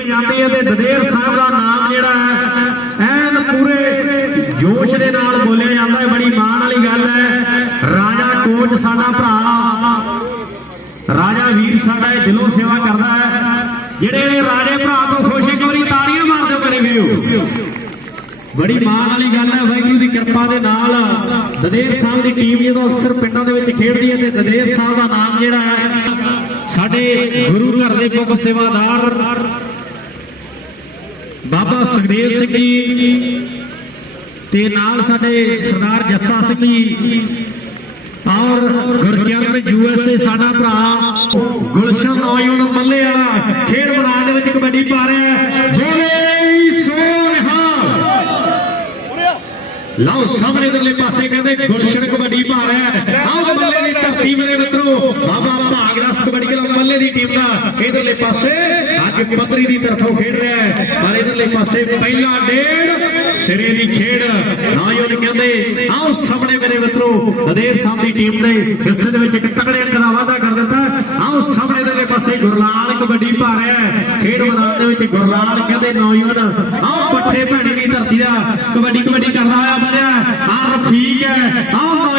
ਜਾਂਦੀ ਹੈ ਤੇ ਦਦੇਰ ਸਾਹਿਬ ਦਾ ਨਾਮ ਜਿਹੜਾ ਹੈ, ਐਨ ਪੂਰੇ ਜੋਸ਼ ਦੇ ਨਾਲ ਬੋਲਿਆ ਜਾਂਦਾ ਹੈ, ਬੜੀ ਮਾਣ ਵਾਲੀ ਗੱਲ ਹੈ। ਰਾਜਾ ਕੋਚ ਸਾਡਾ ਭਰਾ, ਰਾਜਾ ਵੀਰ ਸਾਡਾ ਇਹ ਦਿਲੋਂ ਸੇਵਾ ਕਰਦਾ ਹੈ। ਜਿਹੜੇ ਰਾਜੇ ਭਰਾ ਤੋਂ ਖੁਸ਼ੀ ਕੋਰੀ ਤਾੜੀਆਂ ਮਾਰ ਦਿਓ ਮੇਰੇ ਵੀਰੋ। ਬੜੀ ਮਾਣ ਵਾਲੀ ਗੱਲ ਹੈ, ਵਾਹਿਗੁਰੂ ਦੀ ਕਿਰਪਾ ਦੇ ਨਾਲ ਦਦੇਰ ਸਾਹਿਬ ਦੀ ਟੀਮ ਜਦੋਂ ਅਕਸਰ ਪਿੰਡਾਂ ਦੇ ਵਿੱਚ ਖੇਡਦੀ ਹੈ ਤੇ ਦਦੇਰ ਸਾਹਿਬ ਦਾ ਨਾਮ ਜਿਹੜਾ ਹੈ, ਸਾਡੇ ਗੁਰੂ ਘਰ ਦੇ ਮੁੱਖ ਸੇਵਾਦਾਰ ਬਾਬਾ ਸੁਖਦੇਵ ਸਿੰਘ ਜੀ ਤੇ ਨਾਲ ਸਾਡੇ ਸਰਦਾਰ ਜੱਸਾ ਸਿੰਘ ਜੀ ਔਰ ਗੁਰਚਰਨ ਯੂਐਸਏ ਸਾਡਾ ਭਰਾ ਗੁਲਸ਼ਨ ਨੌਜਵਾਨ ਮੱਲੇ ਵਾਲਾ ਖੇਡ ਮੈਦਾਨ ਦੇ ਵਿੱਚ ਕਬੱਡੀ ਪਾ ਰਿਹਾ ਹੈ। ਬੋਲੇ ਸੋ ਲਓ ਸਾਹਮਣੇ ਇਧਰਲੇ ਪਾਸੇ ਕਹਿੰਦੇ ਗੁਲਸ਼ਨ ਕਬੱਡੀ ਪਾ ਰਿਹਾ ਆਓ ਮੱਲੇ ਦੀ ਧਰਤੀ ਮੇਰੇ ਮਿੱਤਰੋ ਬਾਬਾ ਭਾਗਰਸ ਕਬੱਡੀ ਕਲੱਬ ਮੱਲੇ ਦੀ ਟੀਮ ਦਾ ਇਧਰਲੇ ਪਾਸੇ। ਅੱਜ ਪੱਧਰੀ ਦੀ ਤਰਫੋਂ ਖੇਡ ਰਿਹਾ ਹੈ। ਪਰ ਇਧਰਲੇ ਪਾਸੇ ਪਹਿਲਾ ਡੇਢ, ਸਿਰੇ ਦੀ ਖੇਡ। ਨੌਜਵਾਨ ਕਹਿੰਦੇ, ਆਓ ਸਾਹਮਣੇ ਮੇਰੇ ਮਿੱਤਰੋ ਦਦੇਰ ਸਾਹਿਬ ਦੀ ਟੀਮ ਨੇ ਹਿੱਸੇ ਦੇ ਵਿੱਚ ਇੱਕ ਤਕੜੇ ਅੰਕ ਦਾ ਵਾਅਦਾ ਕਰ ਦਿੱਤਾ। ਆਓ ਸਾਹਮਣੇ ਇਧਰਲੇ ਪਾਸੇ ਗੁਰਲਾਲ ਕਬੱਡੀ ਪਾ ਰਿਹਾ ਹੈ। ਖੇਡ ਮੈਦਾਨ ਦੇ ਵਿੱਚ ਗੁਰਲਾਲ ਕਹਿੰਦੇ, ਨੌਜਵਾਨ, ਆਓ ਪੱਠੇ ਭੈਣੀ ਦੀ ਧਰਤੀ ਦਾ ਕਬੱਡੀ ਕਬੱਡੀ ਕਰਦਾ ਹੋਇਆ ਬਣਿਆ। ਆ ਰਫੀਕ ਹੈ। ਆਓ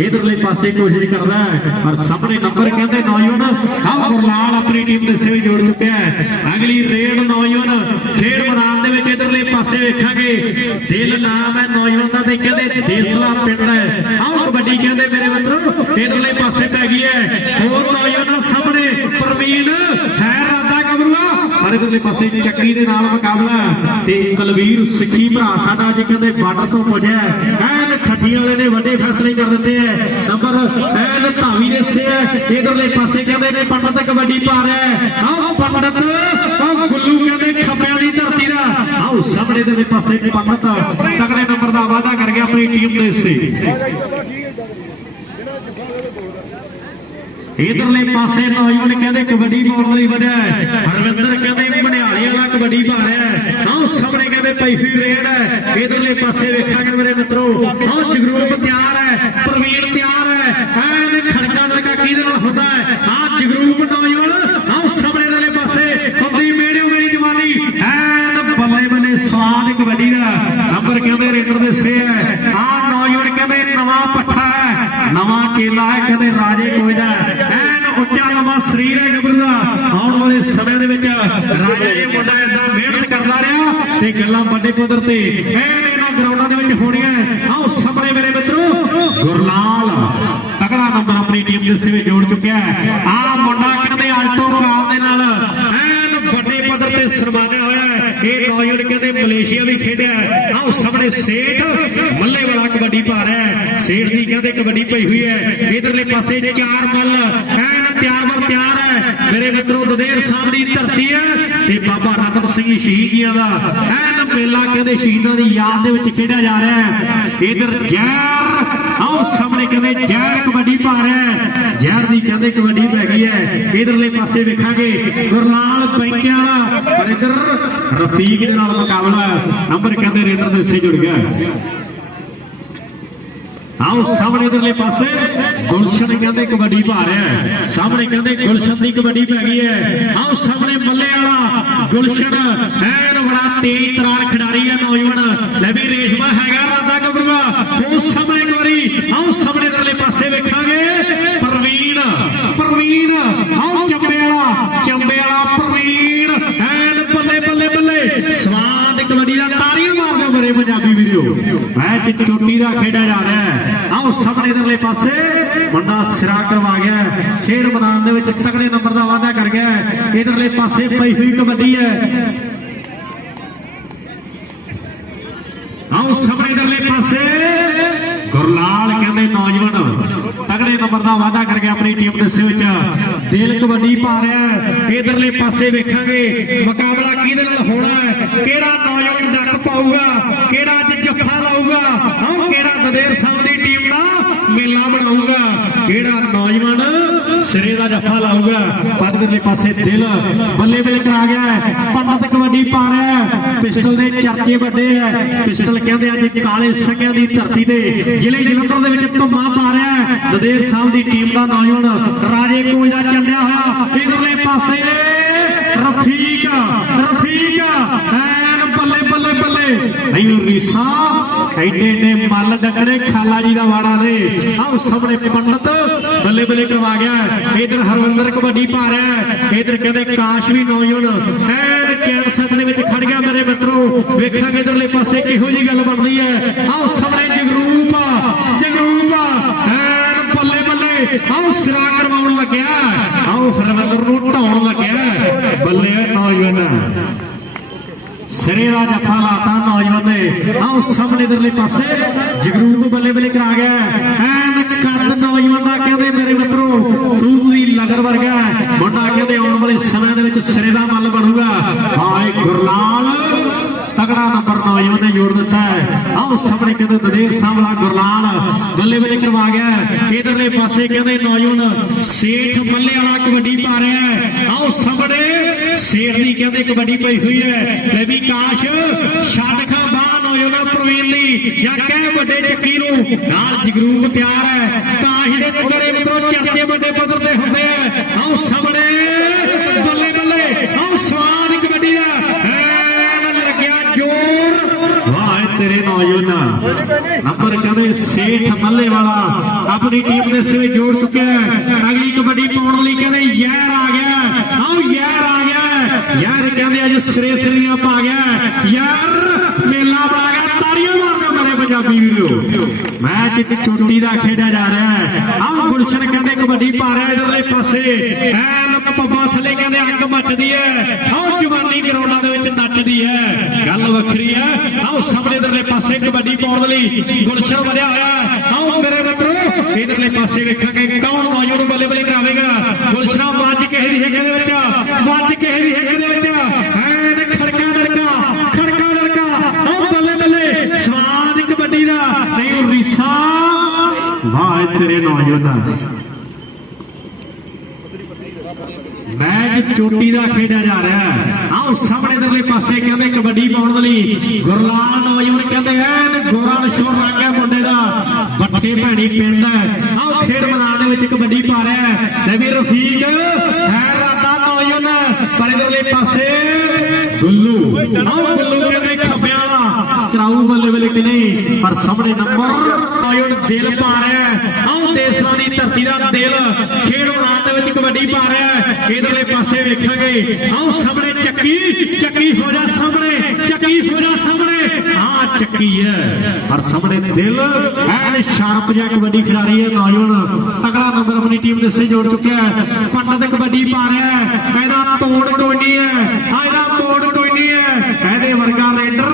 ਇਧਰਲੇ ਪਾਸੇ ਕੋਸ਼ਿਸ਼ ਕਰਦਾ ਹੈ, ਪਰ ਸਾਹਮਣੇ ਨੰਬਰ ਕਹਿੰਦੇ ਨੌਜਵਾਨ, ਆਹ ਗੁਰਲਾਲ ਆਪਣੀ ਟੀਮ ਦੇ ਸਿਰ ਜੋੜ ਚੁੱਕਿਆ ਹੈ। ਅਗਲੀ ਰੇਡ ਨੌਜਵਾਨ ਖੇਡ ਮੈਦਾਨ ਦੇ ਵਿੱਚ ਇਧਰਲੇ ਪਾਸੇ ਵੇਖਾਂਗੇ। ਦਿਲ ਨਾਮ ਹੈ ਨੌਜਵਾਨ ਦਾ ਤੇ ਕਹਿੰਦੇ ਦੇਸਲਾ ਪਿੰਡ ਹੈ। ਆਹ ਕਬੱਡੀ ਕਹਿੰਦੇ ਮੇਰੇ ਮਿੱਤਰੋ, ਇਧਰਲੇ ਪਾਸੇ ਪੈ ਗਈ ਹੈ। ਹੋਰ ਨੌਜਵਾਨਾਂ ਸਾਹਮਣੇ, ਪ੍ਰਵੀਨ ਹੈ ਰਾਦਾ ਕਬਰੂਆ ਪਰ ਇਧਰਲੇ ਪਾਸੇ ਚੱਕਰੀ ਦੇ ਨਾਲ ਮੁਕਾਬਲਾ। ਤੇ ਕੁਲਵੀਰ ਸਿੱਖੀ ਭਰਾ ਸਾਡਾ ਅੱਜ ਕਹਿੰਦੇ ਬਾਰਡਰ ਤੋਂ ਪੁੱਜਿਆ ਐਨ ਠੱਠੀਆਂ ਵਾਲੇ ਨੇ ਵੱਡੇ ਫੈਸਲੇ ਕਰ ਦਿੱਤੇ ਐ ਨੰਬਰ ਐਨ ਧਾਵੀ ਦੇ ਸੇ ਇਧਰਲੇ ਪਾਸੇ ਕਹਿੰਦੇ ਨੇ ਪੰਡਤ ਕਬੱਡੀ ਪਾ ਰਿਹਾ ਹੈ। ਪੰਡਤ, ਆਓ ਗੁੱਲੂ ਕਹਿੰਦੇ ਖੱਬਿਆਂ ਦੀ ਧਰਤੀ ਦਾ। ਆਓ ਸਾਹਮਣੇ ਦੇ ਪਾਸੇ ਪੰਡਤ, ਤਗੜੇ ਨੰਬਰ ਦਾ ਵਾਅਦਾ ਕਰ ਗਿਆ ਆਪਣੀ ਟੀਮ ਦੇ ਸੇ ਇਧਰਲੇ ਪਾਸੇ ਨੌਜਵਾਨ ਕਹਿੰਦੇ ਕਬੱਡੀ ਪਾਉਣ ਲਈ ਵਧਿਆ ਹਰਵਿੰਦਰ ਕਹਿੰਦੇ ਮਣਿਆਲੇ ਵਾਲਾ ਕਬੱਡੀ ਪਾ ਰਿਹਾ ਆਹ ਸਾਹਮਣੇ ਕਹਿੰਦੇ ਪਈ ਰੇਡ ਹੈ। ਇਧਰਲੇ ਪਾਸੇ ਵੇਖਾਂਗੇ ਮੇਰੇ ਮਿੱਤਰੋ। ਆਹ ਜਗਰੂਪ ਤਿਆਰ ਹੈ। ਪ੍ਰਵੀਨ ਤਿਆਰ ਹੈ। ਐਨ ਖੜਕਾ ਲੜਕਾ ਕਿਹਦੇ ਨਾਲ ਹੁੰਦਾ ਹੈ? ਆਹ ਜਗਰੂਪ ਨੌਜਵਾਨ ਆਹ ਸਾਹਮਣੇ ਇਧਰਲੇ ਪਾਸੇ ਅੱਧੀ ਮੇੜਿਓ ਮੇਰੀ ਜਵਾਨੀ। ਐਨ ਬੱਲੇ ਬੱਲੇ ਸਵਾਦ ਕਬੱਡੀ ਦਾ। ਨੰਬਰ ਕਹਿੰਦੇ ਰੇਡਰ ਦੇ ਸੇ ਹੈ। ਆਹ ਨੌਜਵਾਨ ਕਹਿੰਦੇ ਨਵਾਂ ਪੱਠਾ ਹੈ ਨਵਾਂ ਕੇਲਾ ਹੈ ਕਹਿੰਦੇ ਰਾਜੇ ਕੋਈ ਦਾ ਐਨ ਉੱਚਾ ਲੰਮਾ ਸਰੀਰ ਹੈ ਗੱਭਰੂ ਦਾ ਆਉਣ ਵਾਲੇ ਸਮੇਂ ਦੇ ਵਿੱਚ ਰਾਜਾ ਇਹ ਮੁੰਡਾ ਏਦਾਂ ਮਿਹਨਤ ਕਰਦਾ ਰਿਹਾ ਤੇ ਗੱਲਾਂ ਵੱਡੇ ਪੱਧਰ ਤੇ ਐਨ ਇਹਨਾਂ ਗਰਾਊਂਡਾਂ ਦੇ ਵਿੱਚ ਹੋਣੀਆਂ ਆਓ ਸਾਹਮਣੇ ਮੇਰੇ ਮਿੱਤਰੋ, ਗੁਰਲਾਲ। ਤਕੜਾ ਨੰਬਰ ਆਪਣੀ ਟੀਮ ਦੇ ਸਿਵੇ ਜੋੜ ਚੁੱਕਿਆ ਹੈ। ਆਹ ਮੁੰਡਾ ਕਹਿੰਦੇ ਆਲਟੋ ਕਾਲ ਦੇ ਨਾਲ। ਐਨ ਵੱਡੇ ਪੱਧਰ ਤੇ ਸਨਮਾਨਿਆ ਹੋਇਆ ਹੈ। ਇਹ ਨੌਜਵਾਨ ਕਹਿੰਦੇ ਮਲੇਸ਼ੀਆ ਵੀ ਖੇਡਿਆ ਆਓ ਸਾਹਮਣੇ ਸੇਠ, ਮੱਲੇ ਵਾਲਾ ਕਬੱਡੀ ਪਾ ਰਿਹਾ ਹੈ। ਸੇਠ ਦੀ ਕਹਿੰਦੇ ਕਬੱਡੀ ਪਈ ਹੋਈ ਹੈ। ਇਧਰਲੇ ਪਾਸੇ ਚਾਰ ਮੱਲ। ਐਨ ਤਿਆਰ ਬਰ ਹੈ। ਮੇਰੇ ਮਿੱਤਰੋ ਦਦੇਰ ਸਾਹਿਬ ਦੀ ਧਰਤੀ ਹੈ। ਤੇ ਬਾਬਾ ਰਤਨ ਸਿੰਘ ਸ਼ਹੀਦੀਆਂ ਦਾ। ਐਨ ਮੇਲਾ ਕਹਿੰਦੇ ਸ਼ਹੀਦਾਂ ਦੀ ਯਾਦ ਦੇ ਵਿੱਚ ਖੇਡਿਆ ਜਾ ਰਿਹਾ ਹੈ। ਇਧਰ ਜ਼ਹਿਰ, ਆਓ ਸਾਹਮਣੇ ਕਹਿੰਦੇ ਜ਼ਹਿਰ ਕਬੱਡੀ ਪਾ ਰਿਹਾ ਜ਼ਹਿਰ ਦੀ ਕਹਿੰਦੇ ਕਬੱਡੀ ਪੈ ਗਈ ਹੈ। ਇਧਰਲੇ ਪਾਸੇ ਵੇਖਾਂਗੇ, ਗੁਰਲਾਲ ਬੈਂਕਿਆਂ ਵਾਲਾ। ਪਰ ਇਧਰ ਰਫੀਕ ਦੇ ਨਾਲ ਮੁਕਾਬਲਾ। ਨੰਬਰ ਕਹਿੰਦੇ ਰੇਡਰ ਦੇ ਸੇ ਜੁੜ ਗਿਆ। ਆਓ ਸਾਹਮਣੇ ਇਧਰਲੇ ਪਾਸੇ। ਗੁਲਸ਼ਨ ਕਹਿੰਦੇ ਕਬੱਡੀ ਪਾ ਰਿਹਾ ਹੈ। ਸਾਹਮਣੇ ਕਹਿੰਦੇ ਗੁਲਸ਼ਨ ਦੀ ਕਬੱਡੀ ਪੈ ਗਈ ਹੈ। ਆਓ ਸਾਹਮਣੇ ਮੱਲੇ ਵਾਲਾ। ਗੁਲਸ਼ਨ ਐਨ ਬੜਾ ਤੇਜ਼ ਤਰਾਰ ਖਿਡਾਰੀ ਹੈ ਨੌਜਵਾਨ। ਲੈ ਵੀ ਰੇਸ਼ਮਾ ਹੈਗਾ ਰਾਦਾ ਗੱਭਰੂਆ। ਉਹ ਸਾਹਮਣੇ ਇੱਕ ਵਾਰੀ। ਆਓ ਸਾਹਮਣੇ ਇਧਰਲੇ ਪਾਸੇ ਵੇਖਾਂਗੇ। ਪ੍ਰਵੀਨ ਪ੍ਰਵੀਨ। ਆਓ ਚੰਬੇ ਵਾਲਾ ਚੰਬੇ ਵਾਲਾ ਪ੍ਰਵੀਨ ਐਨ ਬੱਲੇ ਬੱਲੇ ਬੱਲੇ ਸਵਾਦ ਕਬੱਡੀ ਦਾ ਤਾੜੀਆਂ ਮਾਰਦੇ ਬਰੇ ਪੰਜਾਬੀ ਮੈਚ ਚੋਟੀ ਦਾ ਖੇਡਿਆ ਜਾ ਰਿਹਾ ਹੈ। ਆਓ ਸਾਹਮਣੇ ਇਧਰਲੇ ਪਾਸੇ। ਮੁੰਡਾ ਸਿਰਾ ਕਰਵਾ ਗਿਆ ਖੇਡ ਮੈਦਾਨ ਦੇ ਵਿੱਚ ਤਕੜੇ ਨੰਬਰ ਦਾ ਵਾਅਦਾ ਕਰ ਗਿਆ ਇਧਰਲੇ ਪਾਸੇ ਪਈ ਹੋਈ ਕਬੱਡੀ ਹੈ। ਆਓ ਸਾਹਮਣੇ ਇਧਰਲੇ ਪਾਸੇ। ਗੁਰਲਾਲ ਕਹਿੰਦੇ ਨੌਜਵਾਨ, ਤਗੜੇ ਨੰਬਰ ਦਾ ਵਾਅਦਾ ਕਰ ਆਪਣੀ ਟੀਮ ਦੇ ਸੇ ਵਿੱਚ ਦਿਲ ਕਬੱਡੀ ਪਾ ਰਿਹਾ ਇਧਰਲੇ ਪਾਸੇ ਵੇਖਾਂਗੇ ਮੁਕਾਬਲਾ ਕਿਹਦੇ ਨਾਲ ਹੋਣਾ ਹੈ, ਕਿਹੜਾ ਨੌਜਵਾਨ ਡੱਕ ਪਾਊਗਾ, ਕਿਹੜਾ ਅੱਜ ਜੱਫਾ ਲਾਊਗਾ ਆਓ ਕਿਹੜਾ ਦਦੇਰ ਸਾਹਿਬ ਦੀ ਟੀਮ ਦਾ ਮੇਲਾ ਬਣਾਊਗਾ, ਕਿਹੜਾ ਨੌਜਵਾਨ ਸਿਰੇ ਦਾ ਜੱਫਾ ਲਾਊਗਾ। ਪੱਟ ਦੇ ਪਾਸੇ ਦਿਲ ਬੱਲੇ ਬੱਲੇ ਕਰਾ ਗਿਆ ਹੈ ਕਬੱਡੀ ਪਾ ਰਿਹਾ ਪਿਸਟਲ ਦੇ ਚਰਚੇ ਵੱਡੇ ਹੈ ਪਿਸਟਲ ਕਹਿੰਦੇ ਅੱਜ ਕਾਲੇ ਸੰਗਿਆਂ ਦੀ ਧਰਤੀ ਤੇ ਜ਼ਿਲ੍ਹੇ ਜਲੰਧਰ ਦੇ ਵਿੱਚ ਧੁੰਮਾ ਪਾ ਰਿਹਾ ਹੈ। ਦਦੇਰ ਸਾਹਿਬ ਦੀ ਟੀਮ ਦਾ ਨੌਜਵਾਨ ਰਾਜੇ ਕੋਜ ਦਾ ਚੱਲਿਆ ਹੋਇਆ। ਇਧਰਲੇ ਪਾਸੇ ਰਫੀਕ ਰਫੀਕ ਐਨ ਬੱਲੇ ਬੱਲੇ ਨਹੀਂ ਰੀਸਾ ਐਡੇ ਐਡੇ ਮੱਲ ਡੰਗਰੇ ਖਾਲਾ ਜੀ ਦਾ ਵਾੜਾ ਨੇ। ਆਹ ਸਾਹਮਣੇ ਪੰਡਤ ਬੱਲੇ ਬੱਲੇ ਕਰਵਾ ਗਿਆ। ਇਧਰ ਹਰਵਿੰਦਰ ਕਬੱਡੀ ਪਾ ਰਿਹਾ ਇਧਰ ਕਹਿੰਦੇ ਕਾਸ਼ ਵੀ ਨੌਜਵਾਨ। ਐਨ ਕੈਨ ਸਾਹਿਬ ਦੇ ਵਿੱਚ ਖੜ ਗਿਆ ਮੇਰੇ ਮਿੱਤਰੋ। ਵੇਖਾਂਗੇ ਇਧਰਲੇ ਪਾਸੇ ਕਿਹੋ ਜੀ ਗੱਲ ਬਣਦੀ ਹੈ। ਆਹ ਸਾਹਮਣੇ ਜਗਰੂਪ ਜਗਰੂਪ ਐਨ ਬੱਲੇ ਬੱਲੇ। ਆਹ ਸਿਰਾ ਕਰਵਾਉਣ ਲੱਗਿਆ। ਆਹ ਹਰਵਿੰਦਰ ਨੂੰ ਢਾਉਣ ਲੱਗਿਆ। ਬੱਲੇ ਨੌਜਵਾਨ। ਸਿਰੇ ਦਾ ਜੱਫਾ ਲਾਤਾ ਨੌਜਵਾਨ ਨੇ ਆਓ ਸਾਹਮਣੇ ਇਧਰਲੇ ਪਾਸੇ ਜਗਰੂਪ ਬੱਲੇ ਬੱਲੇ ਕਰਾ ਗਿਆ ਐਨ ਕੱਦ ਨੌਜਵਾਨ ਦਾ ਕਹਿੰਦੇ ਮੇਰੇ ਮਿੱਤਰੋ, ਤੂੰ ਵੀ ਲਗਰ ਵਰਗਾ ਹੈ। ਮੁੰਡਾ ਕਹਿੰਦੇ ਆਉਣ ਵਾਲੇ ਸਮੇਂ ਦੇ ਵਿੱਚ ਸਿਰੇ ਦਾ ਮੱਲ ਬਣੂਗਾ। ਹਾਏ ਗੁਰਲਾਲ ਤਗੜਾ ਨੰਬਰ ਨੌਜਵਾਨ ਨੇ ਜੋੜ ਦਿੱਤਾ ਹੈ। ਆਹ ਸਾਹਮਣੇ ਕਹਿੰਦੇ ਦਲੇਰ ਸਾਹਮਣਾ ਗੁਰਲਾਲ ਬੱਲੇ ਬੱਲੇ ਕਰਵਾ ਗਿਆ ਇਧਰਲੇ ਪਾਸੇ ਕਹਿੰਦੇ ਨੌਜਵਾਨ ਸੇਠ ਮੱਲੇ ਵਾਲਾ ਕਬੱਡੀ ਪਾ ਰਿਹਾ ਹੈ। ਆਹ ਸਾਹਮਣੇ ਸੇਠ ਦੀ ਕਹਿੰਦੇ ਕਬੱਡੀ ਪਈ ਹੋਈ ਹੈ। ਲੈ ਵੀ ਕਾਸ਼ ਛੱਡ ਖਾ ਬਾਹ ਨੌਜਵਾਨ ਪ੍ਰਵੀਨ ਲਈ ਜਾਂ ਕਹਿ ਵੱਡੇ ਚੱਕੀ ਨੂੰ ਨਾਲ ਜਗਰੂਪ ਤਿਆਰ ਹੈ। ਕਾਸ਼ ਦੇ ਮੇਰੇ ਮਿੱਤਰੋ, ਚਰਚੇ ਵੱਡੇ ਪੱਧਰ ਤੇ ਹੁੰਦੇ ਆ ਆਹ ਸਾਹਮਣੇ ਨੰਬਰ ਕਹਿੰਦੇ ਸੇਠ ਮੱਲੇ ਵਾਲਾ ਆਪਣੀ ਟੀਮ ਦੇ ਸਿਰੇ ਜੋੜ ਚੁੱਕਿਆ ਹੈ। ਅਗਲੀ ਕਬੱਡੀ ਪਾਉਣ ਲਈ ਕਹਿੰਦੇ ਯਾਰ ਆ ਗਿਆ। ਆਓ ਯਾਰ ਆ ਗਿਆ। ਯਾਰ ਕਹਿੰਦੇ ਅੱਜ ਸਿਰੇ ਸਿਰੀਆਂ ਪਾ ਗਿਆ। ਯਾਰ, ਮੇਲਾ ਬਣਾ ਗਿਆ ਤਾੜੀਆਂ ਮਾਰਦੇ ਮੇਰੇ ਪੰਜਾਬੀ ਵੀਰੋ। ਮੈਚ ਇੱਕ ਚੋਟੀ ਦਾ ਖੇਡਿਆ ਜਾ ਰਿਹਾ ਹੈ। ਆਹ ਗੁਲਸ਼ਨ ਕਹਿੰਦੇ ਕਬੱਡੀ ਪਾ ਰਿਹਾ ਇਧਰਲੇ ਪਾਸੇ। ਐਨ ਪੱਬਾ ਥੱਲੇ ਕਹਿੰਦੇ ਅੱਗ ਮੱਚਦੀ ਹੈ। ਆਹ ਜਵਾਨੀ ਗਰਾਊਂਡਾਂ ਦੇ ਵਿੱਚ ਨੱਚਦੀ ਹੈ। ਗੱਲ ਵੱਖਰੀ ਹੈ। ਆਹ ਸਾਹਮਣੇ ਇਧਰਲੇ ਪਾਸੇ ਕਬੱਡੀ ਪਾਉਣ ਲਈ ਗੁਲਸ਼ਨ ਵਧਿਆ ਹੋਇਆ ਹੈ। ਮੇਰੇ ਮਿੱਤਰੋ, ਇਧਰਲੇ ਪਾਸੇ ਵੇਖਾਂਗੇ ਕੌਣ ਨੌਜਵਾਨ ਬੱਲੇ ਬੱਲੇ ਕਰਾਵੇਗਾ। ਗੁਲਸ਼ਨਾ ਵੱਜ ਕਿਸੇ ਦੀ ਹਿੱਕ ਦੇ ਵਿੱਚ, ਵੱਜ ਕਿਸੇ ਦੀ ਹਿੱਕ ਦੇ ਵਿੱਚ। ਐਨ ਖੜਕਾ ਲੜਕਾ ਖੜਕਾ ਲੜਕਾ। ਆਓ ਬੱਲੇ ਬੱਲੇ ਸਵਾਦ ਕਬੱਡੀ ਦਾ। ਨਹੀਂ ਰੀਸਾ ਵਾਹ ਤੇਰੇ ਨੌਜਵਾਨ। ਮੈਚ ਚੋਟੀ ਦਾ ਖੇਡਿਆ ਜਾ ਰਿਹਾ ਹੈ। ਆਓ ਸਾਹਮਣੇ ਦਰਲੇ ਪਾਸੇ ਕਹਿੰਦੇ ਕਬੱਡੀ ਪਾਉਣ ਲਈ ਗੁਰਲਾਲ ਨੌਜਵਾਨ ਕਹਿੰਦੇ ਐਨ ਗੋਰਾ ਨਸ਼ੋਰ ਰੰਗ ਹੈ ਮੁੰਡੇ ਦਾ। ਬੱਠੇ ਭੈਣੀ ਪਿੰਡ ਹੈ। ਆਓ ਖੇਡ ਮੈਦਾਨ ਦੇ ਵਿੱਚ ਕਬੱਡੀ ਪਾ ਰਿਹਾ ਹੈ। ਲੈ ਵੀ ਰਫੀਕ, ਹੈ ਰਾਤਾ ਨੌਜਵਾਨ, ਪਰ ਇਧਰਲੇ ਪਾਸੇ ਗੁੱਲੂ। ਆਓ ਗੁੱਲੂ ਕਹਿੰਦੇ ਖੱਬਿਆਂ ਬੱਲੇ ਬੱਲੇ ਕਿ ਨਹੀਂ, ਪਰ ਸਾਹਮਣੇ ਨੰਬਰ ਨੌਜਵਾਨ ਦਿਲ ਪਾ ਰਿਹਾ ਹੈ। ਦੇਸਾਂ ਦੀ ਧਰਤੀ ਦਾ ਦਿਲ ਖੇਡ ਮੈਦਾਨ ਦੇ ਵਿੱਚ ਕਬੱਡੀ ਪਾ ਰਿਹਾ ਇਧਰਲੇ ਪਾਸੇ ਵੇਖਾਂਗੇ। ਆਓ ਸਾਹਮਣੇ ਚੱਕੀ ਚੱਕੀ ਹੋ ਜਾ ਸਾਹਮਣੇ, ਚੱਕੀ ਹੋ ਜਾ ਸਾਹਮਣੇ। ਆ ਚੱਕੀ ਹੈ। ਪਰ ਸਾਹਮਣੇ ਦਿਲ, ਐਨ ਸ਼ਾਰਪ ਜਿਹਾ ਕਬੱਡੀ ਖਿਡਾਰੀ ਹੈ ਨੌਜਵਾਨ ਤਗੜਾ ਨੰਬਰ ਆਪਣੀ ਟੀਮ ਦੇ ਸੇ ਜੋੜ ਚੁੱਕਿਆ ਹੈ। ਪੰਡਤ ਕਬੱਡੀ ਪਾ ਰਿਹਾ ਹੈ। ਇਹਦਾ ਤੋੜ ਕੋਈ ਨਹੀਂ ਹੈ ਆ ਇਹਦਾ ਤੋੜ ਕੋਈ ਨਹੀਂ ਹੈ ਇਹਦੇ ਵਰਗਾ ਰੇਡਰ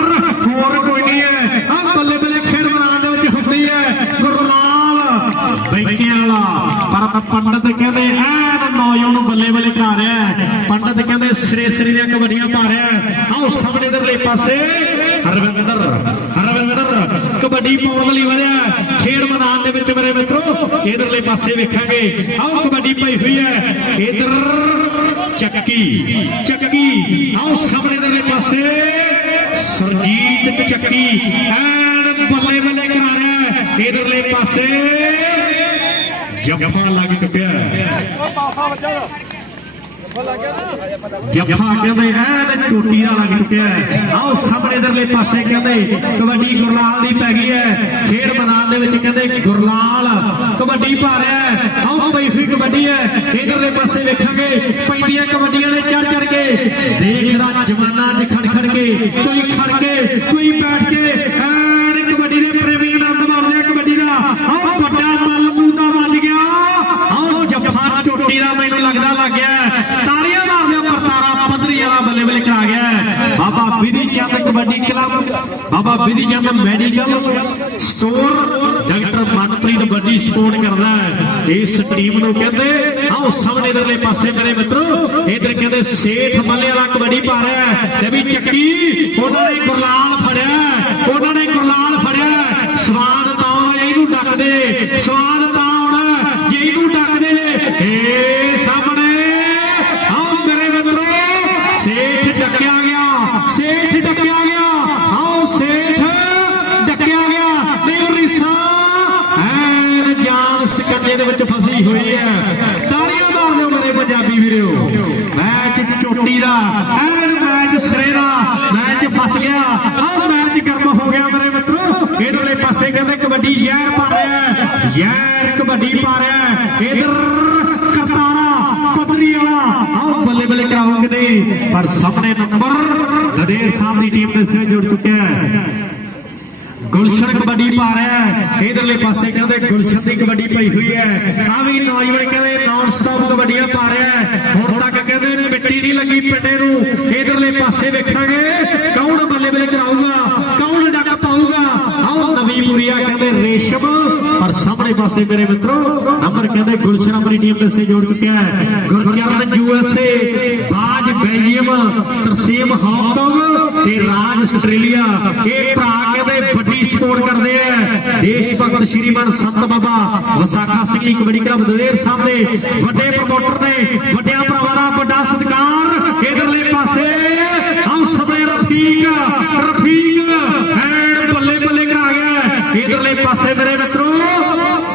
ਹੋਰ ਕੋਈ ਨਹੀਂ ਹੈ ਆ ਬੱਲੇ ਬੱਲੇ ਖੇਡ ਮੈਦਾਨ ਦੇ ਵਿੱਚ ਹੁੰਦੀ ਹੈ ਗੁਰਲਾਲ ਬੈਂਕਿਆਂ ਵਾਲਾ ਪੰਡਤ ਕਹਿੰਦੇ, ਐਨ ਨੌਜਵਾਨ ਨੂੰ ਬੱਲੇ ਬੱਲੇ ਕਰਾ ਰਿਹਾ ਹੈ। ਪੰਡਤ ਕਹਿੰਦੇ, ਸਿਰੇ ਸਿਰੇ ਦੀਆਂ ਕਬੱਡੀਆਂ ਪਾ ਰਿਹਾ ਆਓ ਸਾਹਮਣੇ ਦੇ ਪਾਸੇ। ਹਰਵਿੰਦਰ ਹਰਵਿੰਦਰ, ਕਬੱਡੀ ਪਾਉਣ ਲਈ ਵਧਿਆ ਖੇਡ ਮੈਦਾਨ ਦੇ ਵਿੱਚ ਮੇਰੇ ਮਿੱਤਰੋ, ਇਧਰਲੇ ਪਾਸੇ ਵੇਖਾਂਗੇ। ਆਓ ਕਬੱਡੀ ਪਈ ਹੋਈ ਹੈ। ਇਧਰ ਚੱਕੀ ਚੱਕੀ। ਆਓ ਸਾਹਮਣੇ ਦੇ ਪਾਸੇ। ਸਰਜੀਤ ਚੱਕੀ, ਐਨ ਬੱਲੇ ਬੱਲੇ ਕਰਾ ਰਿਹਾ ਇਧਰਲੇ ਪਾਸੇ। ਜੱਫਾ ਲੱਗ ਚੁੱਕਿਆ। ਜੱਫਾ ਕਹਿੰਦੇ ਐਨ ਚੋਟੀ ਦਾ ਲੱਗ ਚੁੱਕਿਆ। ਆਓ ਸਾਹਮਣੇ ਇਧਰਲੇ ਪਾਸੇ ਕਹਿੰਦੇ ਕਬੱਡੀ ਗੁਰਲਾਲ ਦੀ ਪੈ ਗਈ ਹੈ ਖੇਡ ਮੈਦਾਨ ਦੇ ਵਿੱਚ ਕਹਿੰਦੇ ਗੁਰਲਾਲ ਕਬੱਡੀ ਪਾ ਰਿਹਾ ਆਓ ਪਈ ਕਬੱਡੀ ਹੈ ਇਧਰਲੇ ਪਾਸੇ ਵੇਖਾਂਗੇ, ਪੈਂਦੀਆਂ ਕਬੱਡੀਆਂ ਨੇ ਚੜ ਚੜ ਕੇ। ਦੇਖਦਾ ਜ਼ਮਾਨਾ ਅੱਜ ਖੜ ਖੜ ਕੇ, ਕੋਈ ਖੜ ਕੇ, ਕੋਈ ਬੈਠ ਕੇ ਐਨ ਕਬੱਡੀ ਦੇ ਪ੍ਰੇਮੀ ਆਨੰਦ ਮਾਣਦੇ ਆ ਕਬੱਡੀ ਦਾ ਆਓ ਵੱਡਾ ਮੱਲ ਮੂੰਦਾ ਵੱਜ ਗਿਆ ਆਓ ਜੱਫਾ ਚੋਟੀ ਦਾ ਮੈਨੂੰ ਲੱਗਦਾ ਲੱਗ ਗਿਆ ਹੈ। ਤਾੜੀਆਂ ਮਾਰਦੇ ਪਰਤਾਰਾ ਪੱਧਰੀ ਵਾਲਾ ਬੱਲੇ ਬੱਲੇ ਕਰਾ ਗਿਆ ਹੈ। ਬਾਬਾ ਵਿਧੀ ਚੰਦ kabaddi club, Baba Vidhi Chand medical store doctor Manpreet ਵੱਡੀ ਸਪੋਰਟ ਕਰਦਾ ਹੈ। ਇਸ ਟੀਮ ਨੂੰ ਕਹਿੰਦੇ, ਆਓ ਸਾਹਮਣੇ ਇਧਰਲੇ ਪਾਸੇ ਮੇਰੇ ਮਿੱਤਰੋ, ਇਧਰ ਕਹਿੰਦੇ ਸੇਠ ਮੱਲੇ ਵਾਲਾ ਕਬੱਡੀ ਪਾ ਰਿਹਾ ਹੈ। ਤੇ ਵੀ ਚੱਕੀ ਉਹਨਾਂ ਨੇ ਗੁਰਲਾਲ ਫੜਿਆ ਦਾ ਐਨ ਮੈਚ ਸਿਰੇ ਮੈਚ ਫਸ ਗਿਆ। ਆ ਮੈਚ ਗਰਮ ਹੋ ਗਿਆ ਮੇਰੇ ਮਿੱਤਰੋ। ਇਧਰਲੇ ਪਾਸੇ ਕਹਿੰਦੇ ਕਬੱਡੀ ਜ਼ਹਿਰ ਪਾ ਰਿਹਾ ਹੈ। ਜ਼ਹਿਰ ਕਬੱਡੀ ਪਾ ਰਿਹਾ ਹੈ। ਇਧਰ ਕਰਤਾਰਾ ਪਤਰੀ ਵਾਲਾ। ਬੱਲੇ ਬੱਲੇ ਕਰਾਉਂਗੇ ਨਹੀਂ ਪਰ ਸਾਹਮਣੇ ਨੰਬਰ ਗਦੇਰ ਸਾਹਿਬ ਦੀ ਟੀਮ ਦੇ ਸਿਰ ਜੁੜ ਚੁੱਕਿਆ ਹੈ। ਗੁਲਸ਼ਨ ਕਬੱਡੀ ਪਾ ਰਿਹਾ ਹੈ। ਇਧਰਲੇ ਪਾਸੇ ਕਹਿੰਦੇ ਗੁਲਸ਼ਨ ਦੀ ਕਬੱਡੀ ਪਈ ਹੋਈ ਹੈ। ਆ ਵੀ ਨੌਜਵਾਨ ਕਹਿੰਦੇ ਨਾਨ ਸਟਾਪ ਕਬੱਡੀਆਂ ਪਾ ਰਿਹਾ ਹੈ। ਹੁਣ ਤੱਕ ਕਹਿੰਦੇ ਮਿੱਟੀ ਨਹੀਂ ਲੱਗੀ ਪਿੰਡੇ ਨੂੰ। ਇਧਰਲੇ ਪਾਸੇ ਵੇਖਾਂਗੇ। ਕੌਣ ਬੱਲੇ ਬੱਲੇ ਕਰਾਊਗਾ? ਕੌਣ ਡੱਕ ਪਾਊਗਾ? ਆਓ ਨਵੀਂਪੁਰੀਆ ਕਹਿੰਦੇ ਰੇਸ਼ਮ। ਪਰ ਸਾਹਮਣੇ ਪਾਸੇ ਮੇਰੇ ਮਿੱਤਰੋ, ਨੰਬਰ ਕਹਿੰਦੇ ਗੁਲਸ਼ਨ ਆਪਣੀ ਟੀਮ ਦੇ ਸੇ ਜੋੜ ਚੁੱਕਿਆ ਹੈ। ਗੁਰਚਰਨ ਯੂਐਸਏ ਬਾਜ ਤਰਸੀਮ ਹਾਂਗਕਾਂਗ ਤੇ ਰਾਜ ਆਸਟ੍ਰੇਲੀਆ। ਇਹ ਭਰਾ ਕਹਿੰਦੇ ਵੱਡੀ ਸਪੋਰਟ ਕਰਦੇ ਆ। ਦੇਸ਼ ਭਗਤ ਸ਼੍ਰੀਮਾਨ ਸੰਤ ਬਾਬਾ ਵਸਾਖਾ ਸਿੰਘ ਕਬੱਡੀ ਕਲੱਬ ਦਲੇਰ ਸਾਹਿਬ ਦੇ ਵੱਡੇ ਪ੍ਰਮੋਟਰ ਨੇ, ਵੱਡਿਆਂ ਭਰਾਵਾਂ ਦਾ ਵੱਡਾ ਸਤਿਕਾਰ। ਇਧਰਲੇ ਪਾਸੇ ਹਮ ਸਭੇ ਰਫੀਕ ਰਫੀਕ, ਐਨ ਬੱਲੇ ਬੱਲੇ ਕਰਾ ਗਿਆ ਇਧਰਲੇ ਪਾਸੇ ਮੇਰੇ ਮਿੱਤਰੋ,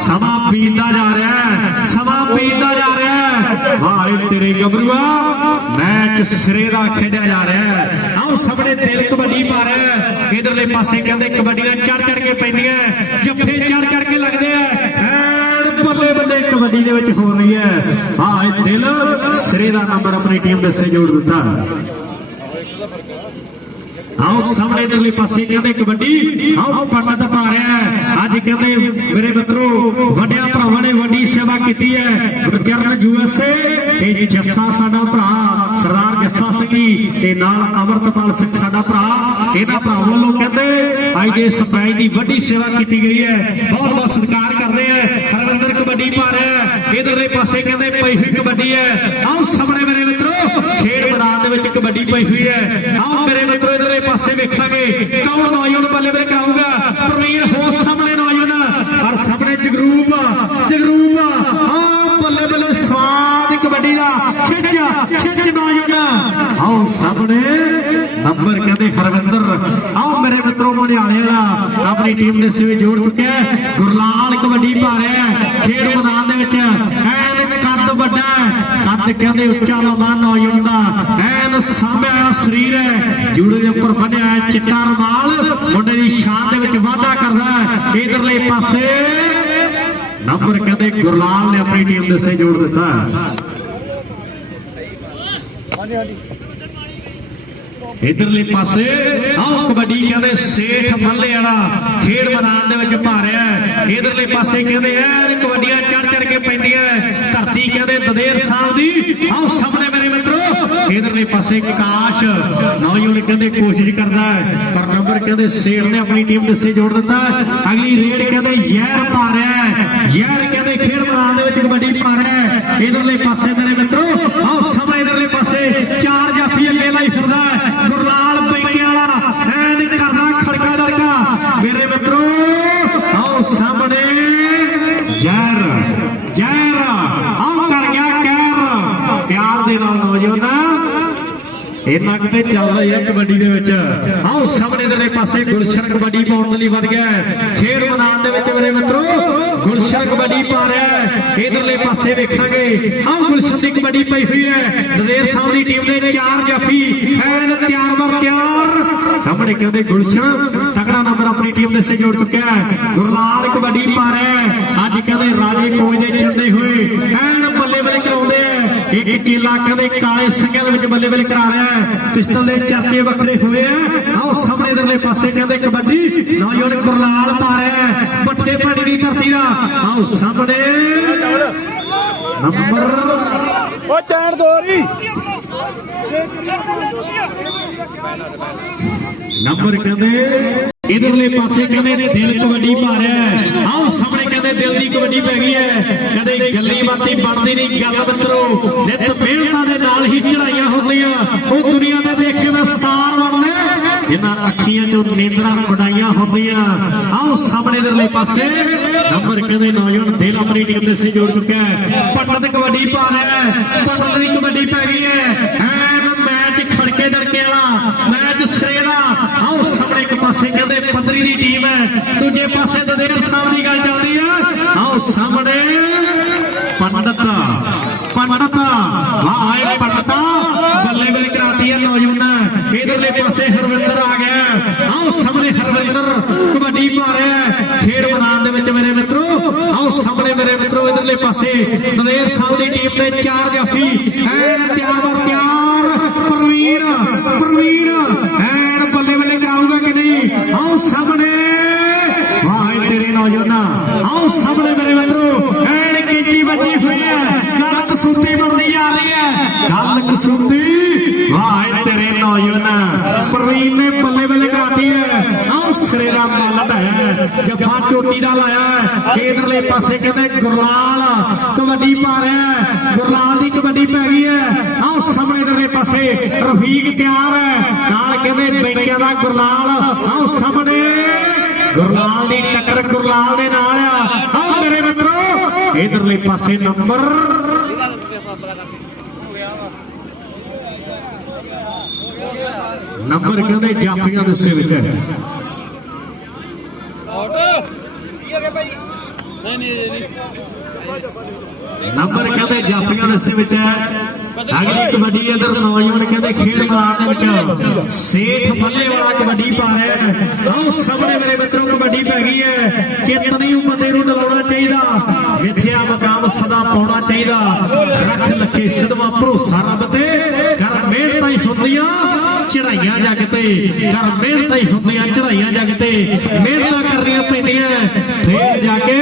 ਸਮਾਂ ਬੀਤਦਾ ਜਾ ਰਿਹਾ ਹੈ, ਸਮਾਂ ਬੀਤਦਾ ਜਾ ਰਿਹਾ ਹੈ। ਵਾਹ ਤੇਰੇ ਗੱਭਰੂਆ। ਮੈਚ ਸਿਰੇ ਦਾ ਖੇਡਿਆ ਜਾ ਰਿਹਾ ਹੈ। ਆਓ ਸਾਹਮਣੇ ਦਿਲ ਕਬੱਡੀ ਪਾ ਰਿਹਾ ਇਧਰਲੇ ਪਾਸੇ ਕਹਿੰਦੇ ਕਬੱਡੀਆਂ ਚੜ ਚੜ ਕੇ ਪੈਂਦੀਆਂ ਜੱਫੇ ਚੜ ਚੜ ਕੇ ਲੱਗਦੇ ਆ ਬੱਲੇ ਬੱਲੇ ਕਬੱਡੀ ਦੇ ਵਿੱਚ ਹੋ ਰਹੀ ਹੈ। ਆਹ ਇਹ ਦਿਲ ਸਿਰੇ ਦਾ ਨੰਬਰ ਆਪਣੀ ਟੀਮ ਦੇ ਸੇ ਜੋੜ ਦਿੱਤਾ। ਆਓ ਸਾਹਮਣੇ ਇਧਰਲੇ ਪਾਸੇ ਕਹਿੰਦੇ ਕਬੱਡੀ। ਆਓ ਪੰਡਤ ਪਾ ਰਿਹਾ ਹੈ। ਅੱਜ ਕਹਿੰਦੇ ਮੇਰੇ ਮਿੱਤਰੋ, ਵੱਡਿਆਂ ਭਰਾਵਾਂ ਨੇ ਵੱਡੀ ਸੇਵਾ ਕੀਤੀ ਹੈ। ਗੁਰਕਿਰਨ ਯੂਐਸਏ ਤੇ ਜੱਸਾ ਸਾਡਾ ਭਰਾ, ਸਰਦਾਰ ਜੱਸਾ ਸਿੰਘ ਤੇ ਨਾਲ ਅਮਰਤਪਾਲ ਸਿੰਘ ਸਾਡਾ ਭਰਾ, ਇਹਨਾਂ ਭਰਾਵਾਂ ਵੱਲੋਂ ਕਹਿੰਦੇ, ਅੱਜ ਦੇ ਸਪਾਈ ਦੀ ਵੱਡੀ ਸੇਵਾ ਕੀਤੀ ਗਈ ਹੈ। ਬਹੁਤ ਬਹੁਤ ਸਤਿਕਾਰ ਕਰਦੇ ਆ ਹਰਵਿੰਦਰ ਕਬੱਡੀ ਪਾ ਰਿਹਾ ਹੈ। ਇਧਰਲੇ ਪਾਸੇ ਕਹਿੰਦੇ ਪਈ ਹੋਈ ਕਬੱਡੀ ਹੈ। ਆਓ ਸਾਹਮਣੇ ਮੇਰੇ ਮਿੱਤਰੋ, ਖੇਡ ਮੈਦਾਨ ਦੇ ਵਿੱਚ ਕਬੱਡੀ ਪਈ ਹੋਈ ਹੈ। ਆਓ ਮੇਰੇ ਮਿੱਤਰੋ, ਇਧਰਲੇ ਪਾਸੇ ਵੇਖਾਂਗੇ। ਕੌਣ ਨੌਜਵਾਨ ਬੱਲੇ ਬੱਲੇ ਕਰਾਊਗਾ ਪ੍ਰਵੀਨ ਹੋ ਸਾਹਮਣੇ ਨੌਜਵਾਨ ਔਰ ਸਾਹਮਣੇ ਜਗਰੂਪ ਜਗਰੂਪ। ਆ ਬੱਲੇ ਬੱਲੇ ਸਵਾਦ ਕਬੱਡੀ ਦਾ ਖਿੱਚ ਖਿੱਚ ਨੌਜਵਾਨ। ਆਓ ਸਾਹਮਣੇ ਨੰਬਰ ਕਹਿੰਦੇ ਹਰਵਿੰਦਰ। ਆਓ ਮੇਰੇ ਮਿੱਤਰੋ ਮੁੰਡਿਆਲੇ ਵਾਲਾ, ਆਪਣੀ ਟੀਮ ਦੇ ਸਿਵੇ ਜੋੜ ਚੁੱਕਿਆ ਗੁਰਲਾਲ ਕਬੱਡੀ ਪਾ ਰਿਹਾ ਖੇਡ ਮੈਦਾਨ ਦੇ ਵਿੱਚ ਐਨ ਕੱਦ ਵੱਡਾ ਕੱਦ ਕਹਿੰਦੇ ਉੱਚਾ ਲੰਮਾ ਨੌਜਵਾਨ ਦਾ। ਐਨ ਸਾਂਭਿਆ ਹੋਇਆ ਸਰੀਰ ਹੈ। ਜੂੜੇ ਦੇ ਉੱਪਰ ਬੰਨਿਆ ਚਿੱਟਾ ਰੁਮਾਲ। ਮੁੰਡੇ ਦੀ ਸ਼ਾਨ ਦੇ ਵਿੱਚ ਵਾਧਾ ਕਰਦਾ ਇਧਰਲੇ ਪਾਸੇ ਨੰਬਰ ਕਹਿੰਦੇ ਗੁਰਲਾਲ ਨੇ ਆਪਣੀ ਟੀਮ ਦੇ ਸੇ ਜੋੜ ਦਿੱਤਾ ਹੈ ਇਧਰਲੇ ਪਾਸੇ ਆਹ ਕਬੱਡੀ ਕਹਿੰਦੇ ਸੇਠ ਮੱਲੇ ਵਾਲਾ ਖੇਡ ਮੈਦਾਨ ਦੇ ਵਿੱਚ ਭਾਰਿਆ ਇਧਰਲੇ ਪਾਸੇ ਕਹਿੰਦੇ ਐ ਕਬੱਡੀਆਂ ਚੜ ਚੜ ਕੇ ਪੈਂਦੀਆਂ ਧਰਤੀ ਕਹਿੰਦੇ ਦਦੇਰ ਸਾਹਿਬ ਦੀ। ਆਹ ਸਾਹਮਣੇ ਮੇਰੇ ਮਿੱਤਰੋ, ਇਧਰਲੇ ਪਾਸੇ ਕਾਸ਼ ਨੌਜਵਾਨ ਕਹਿੰਦੇ ਕੋਸ਼ਿਸ਼ ਕਰਦਾ ਹੈ, ਪਰ ਨੰਬਰ ਕਹਿੰਦੇ ਸੇਠ ਨੇ ਆਪਣੀ ਟੀਮ ਦੇ ਸੇ ਜੋੜ ਦਿੱਤਾ ਅਗਲੀ ਰੇਡ ਕਹਿੰਦੇ ਯਾਰ ਪਾ ਰਿਹਾ ਹੈ। ਯਾਰ ਕਹਿੰਦੇ ਖੇਡ ਮੈਦਾਨ ਦੇ ਵਿੱਚ ਕਬੱਡੀ ਪਾ ਰਿਹਾ ਹੈ। ਇਧਰਲੇ ਪਾਸੇ ਮੇਰੇ ਮਿੱਤਰੋ ਆਹ ਸਾਹਮਣੇ ਇਧਰਲੇ ਪਾਸੇ ਚਾਰ ਜਾਫੀ ਅੱਗੇ ਲਾਈ ਫਿਰਦਾ ਹੈ ਗੁਰਲਾਲ ਪੈਂਕੇ ਵਾਲਾ ਐਨ ਕਰਦਾ ਖੜਕਾ ਦਰਕਾ ਮੇਰੇ ਮਿੱਤਰੋ ਆਓ ਸਾਹਮਣੇ ਜ਼ਹਿਰ ਜ਼ਹਿਰ ਆਓ ਕਰ ਗਿਆ ਕਹਿਰ। ਪਿਆਰ ਦੇ ਨਾਲ ਨੌਜਵਾਨ ਇਹਨਾਂ ਕਿਤੇ ਚੱਲ ਰਹੀ ਹੈ ਕਬੱਡੀ ਦੇ ਵਿੱਚ। ਆਓ ਸਾਹਮਣੇ ਦੇ ਪਾਸੇ ਗੁਲਸ਼ਨ ਕਬੱਡੀ ਪਾਉਣ ਲਈ ਵੱਧ ਗਿਆ ਖੇਡ ਮੈਦਾਨ ਦੇ ਵਿੱਚ ਮੇਰੇ ਮਿੱਤਰੋ, ਗੁਲਸ਼ਨ ਕਬੱਡੀ ਪਾ ਰਿਹਾ ਇਧਰਲੇ ਪਾਸੇ ਵੇਖਾਂਗੇ। ਆਓ ਗੁਲਸ਼ਨ ਦੀ ਕਬੱਡੀ ਪਈ ਹੋਈ ਹੈ। ਦਦੇਰ ਸਾਹਿਬ ਦੀ ਟੀਮ ਦੇ ਚਾਰ ਜਾਫੀ। ਐਨ ਤਿਆਰ ਬਰ ਤਿਆਰ। ਸਾਹਮਣੇ ਕਹਿੰਦੇ ਗੁਲਸ਼ਨ, ਤਕੜਾ ਨੰਬਰ ਆਪਣੀ ਟੀਮ ਦੇ ਸੇ ਜੋੜ ਚੁੱਕਿਆ ਹੈ। ਗੁਰਲਾਲ ਕਬੱਡੀ ਪਾ ਰਿਹਾ ਹੈ ਅੱਜ ਕਹਿੰਦੇ ਰਾਜੇ ਕੋਚ ਦੇ ਚੰਦੇ ਹੋਏ ਐਨ ਬੱਲੇ ਬੱਲੇ ਕਰਾਉਂਦੇ ਇੱਕ ਕਿਲਾ ਕਹਿੰਦੇ ਕਾਲੇ ਸਿੰਘਾਂ ਦੇ ਵਿੱਚ ਬੱਲੇ ਬੱਲੇ ਕਰਾ ਰਿਹਾ ਹੈ। ਪਿਸਟਲ ਦੇ ਚਰਚੇ ਵੱਖਰੇ ਹੋਏ ਆ। ਆਓ ਸਾਹਮਣੇ ਦੇ ਪਾਸੇ ਕਹਿੰਦੇ ਕਬੱਡੀ। ਨੌਜਵਾਨ ਗੁਰਲਾਲ ਪਾ ਰਿਹਾ ਹੈ। ਬੱਟੇ ਪਾਣੀ ਦੀ ਧਰਤੀ ਦਾ। ਆਓ ਸਾਹਮਣੇ ਨੰਬਰ ਉਹ ਚੈਨ ਦੋ ਰੀ ਨੰਬਰ ਕਹਿੰਦੇ ਇਧਰਲੇ ਪਾਸੇ ਕਹਿੰਦੇ ਦਿਲ ਕਬੱਡੀ ਪਾ ਰਿਹਾ ਹੈ। ਆਓ ਸਾਹਮਣੇ ਦਿਲ ਦੀ ਕਬੱਡੀ ਪੈ ਗਈ ਹੈ ਕਦੇ ਗੱਲੀ ਬਾਤੀ ਬਣਦੀ ਨਹੀਂ, ਗੱਲ ਮਿੱਤਰੋ। ਨਿਤ ਮਿਹਨਤਾਂ ਦੇ ਨਾਲ ਹੀ ਚੜਾਈਆਂ ਹੁੰਦੀਆਂ। ਉਹ ਦੁਨੀਆ ਦੇ ਦੇਖੇ ਦਾ ਸਟਾਰ ਬਣਦੇ ਇਹਨਾਂ ਅੱਖੀਆਂ ਚੋਂ ਨੀਂਦਰਾਂ ਕਢਾਈਆਂ ਹੁੰਦੀਆਂ। ਆਓ ਸਾਹਮਣੇ ਇਧਰਲੇ ਪਾਸੇ। ਨੰਬਰ ਕਹਿੰਦੇ ਨੌਜਵਾਨ ਦਿਲ ਆਪਣੀ ਟੀਮ ਦੇ ਸੇ ਜੋੜ ਚੁੱਕਿਆ ਹੈ ਤੇ ਕਬੱਡੀ ਪਾ ਰਿਹਾ ਹੈ ਪੰਡਤ ਦੀ ਕਬੱਡੀ ਪੈ ਗਈ ਹੈ ਆਓ ਸਾਹਮਣੇ ਹਰਵਿੰਦਰ ਕਬੱਡੀ ਪਾ ਰਿਹਾ ਹੈ, ਖੇਡ ਮੈਦਾਨ ਦੇ ਵਿੱਚ ਮੇਰੇ ਮਿੱਤਰੋ। ਆਓ ਸਾਹਮਣੇ ਮੇਰੇ ਮਿੱਤਰੋ, ਇਧਰਲੇ ਪਾਸੇ ਨਵੇਰ ਸਾਹਿਬ ਦੀ ਟੀਮ ਦੇ ਚਾਰ ਜਾਫੀ। ਐਨ ਤਿਆਰ ਵਰ ਤਿਆਰ। ਪ੍ਰਵੀਨ ਪ੍ਰਵੀਨ, ਐਨ ਬੱਲੇ ਬੱਲੇ ਕਰਾਊਗਾ ਕਿ ਨਹੀਂ? ਆਓ ਸਾਹਮਣੇ। ਵਾਹ ਤੇਰੇ ਨੌਜਵਾਨਾਂ। ਆਓ ਸਾਹਮਣੇ ਮੇਰੇ ਮਿੱਤਰੋ, ਐਨ ਕੀਤੀ ਵੱਡੀ ਹੋਈ ਹੈ। ਗੱਲ ਕਸੂਤੀ ਬਣਦੀ ਆ ਰਹੀ ਹੈ। ਗੱਲ ਕਸੂਤੀ ਵਾਹ ਪ੍ਰਵੀਨ ਨੇ ਬੱਲੇ ਬੱਲੇ ਕਰਾਤੀ ਹੈ। ਆਹ ਸਿਰੇ ਦਾ ਮੱਲ ਹੈ। ਜੱਫਾ ਚੋਟੀ ਦਾ ਲਾਇਆ ਹੈ। ਇਧਰਲੇ ਪਾਸੇ ਕਹਿੰਦੇ ਗੁਰਲਾਲ ਕਬੱਡੀ ਪਾ ਰਿਹਾ ਗੁਰਲਾਲ ਦੀ ਕਬੱਡੀ ਪੈ ਗਈ ਹੈ। ਆਹ ਸਾਹਮਣੇ ਇਧਰਲੇ ਪਾਸੇ ਰਫੀਕ ਤਿਆਰ ਹੈ। ਨਾਲ ਕਹਿੰਦੇ ਬੈਂਕਿਆਂ ਦਾ ਗੁਰਲਾਲ। ਆਹ ਸਾਹਮਣੇ ਗੁਰਲਾਲ ਦੀ ਟੱਕਰ ਗੁਰਲਾਲ ਦੇ ਨਾਲ ਆ। ਆਹ ਮੇਰੇ ਮਿੱਤਰੋ ਇਧਰਲੇ ਪਾਸੇ ਨੰਬਰ ਨੰਬਰ ਕਹਿੰਦੇ ਜਾਫੀਆਂ ਦੇ ਹਿੱਸੇ ਵਿੱਚ ਹੈ? ਨੰਬਰ ਕਹਿੰਦੇ ਜਾਫੀਆਂ ਦੇ ਹਿੱਸੇ ਵਿੱਚ ਹੈ? ਅਗਲੀ ਕਬੱਡੀ ਇਧਰ ਨੌਜਵਾਨ ਕਹਿੰਦੇ ਖੇਡ ਮੈਦਾਨ ਦੇ ਵਿੱਚ ਸੇਠ ਬੱਲੇ ਵਾਲਾ ਕਬੱਡੀ ਪਾ ਰਿਹਾ ਹੈ। ਆਹ ਸਾਹਮਣੇ ਮੇਰੇ ਮਿੱਤਰੋ ਕਬੱਡੀ ਪੈ ਗਈ ਹੈ। ਨਹੀਂ ਉਹ ਬੰਦੇ ਨੂੰ ਡਲਾਉਣਾ ਚਾਹੀਦਾ। ਮਿੱਥਿਆ ਮਕਾਮ ਸਦਾ ਪਾਉਣਾ ਚਾਹੀਦਾ। ਰੱਖ ਲੱਖੇ ਸਿਦਵਾ ਭਰੋਸਾ ਰੱਬ ਤੇ। ਕਰ ਮਿਹਨਤਾਂ ਹੀ ਹੁੰਦੀਆਂ। ਚੜਾਈਆਂ ਜੱਗ ਤੇ। ਕਰ ਮਿਹਨਤਾਂ ਹੀ ਹੁੰਦੀਆਂ ਚੜਾਈਆਂ ਜੱਗ ਤੇ। ਮਿਹਨਤਾਂ ਕਰਨੀਆਂ ਪੈਂਦੀਆਂ। ਫੇਰ ਜਾ ਕੇ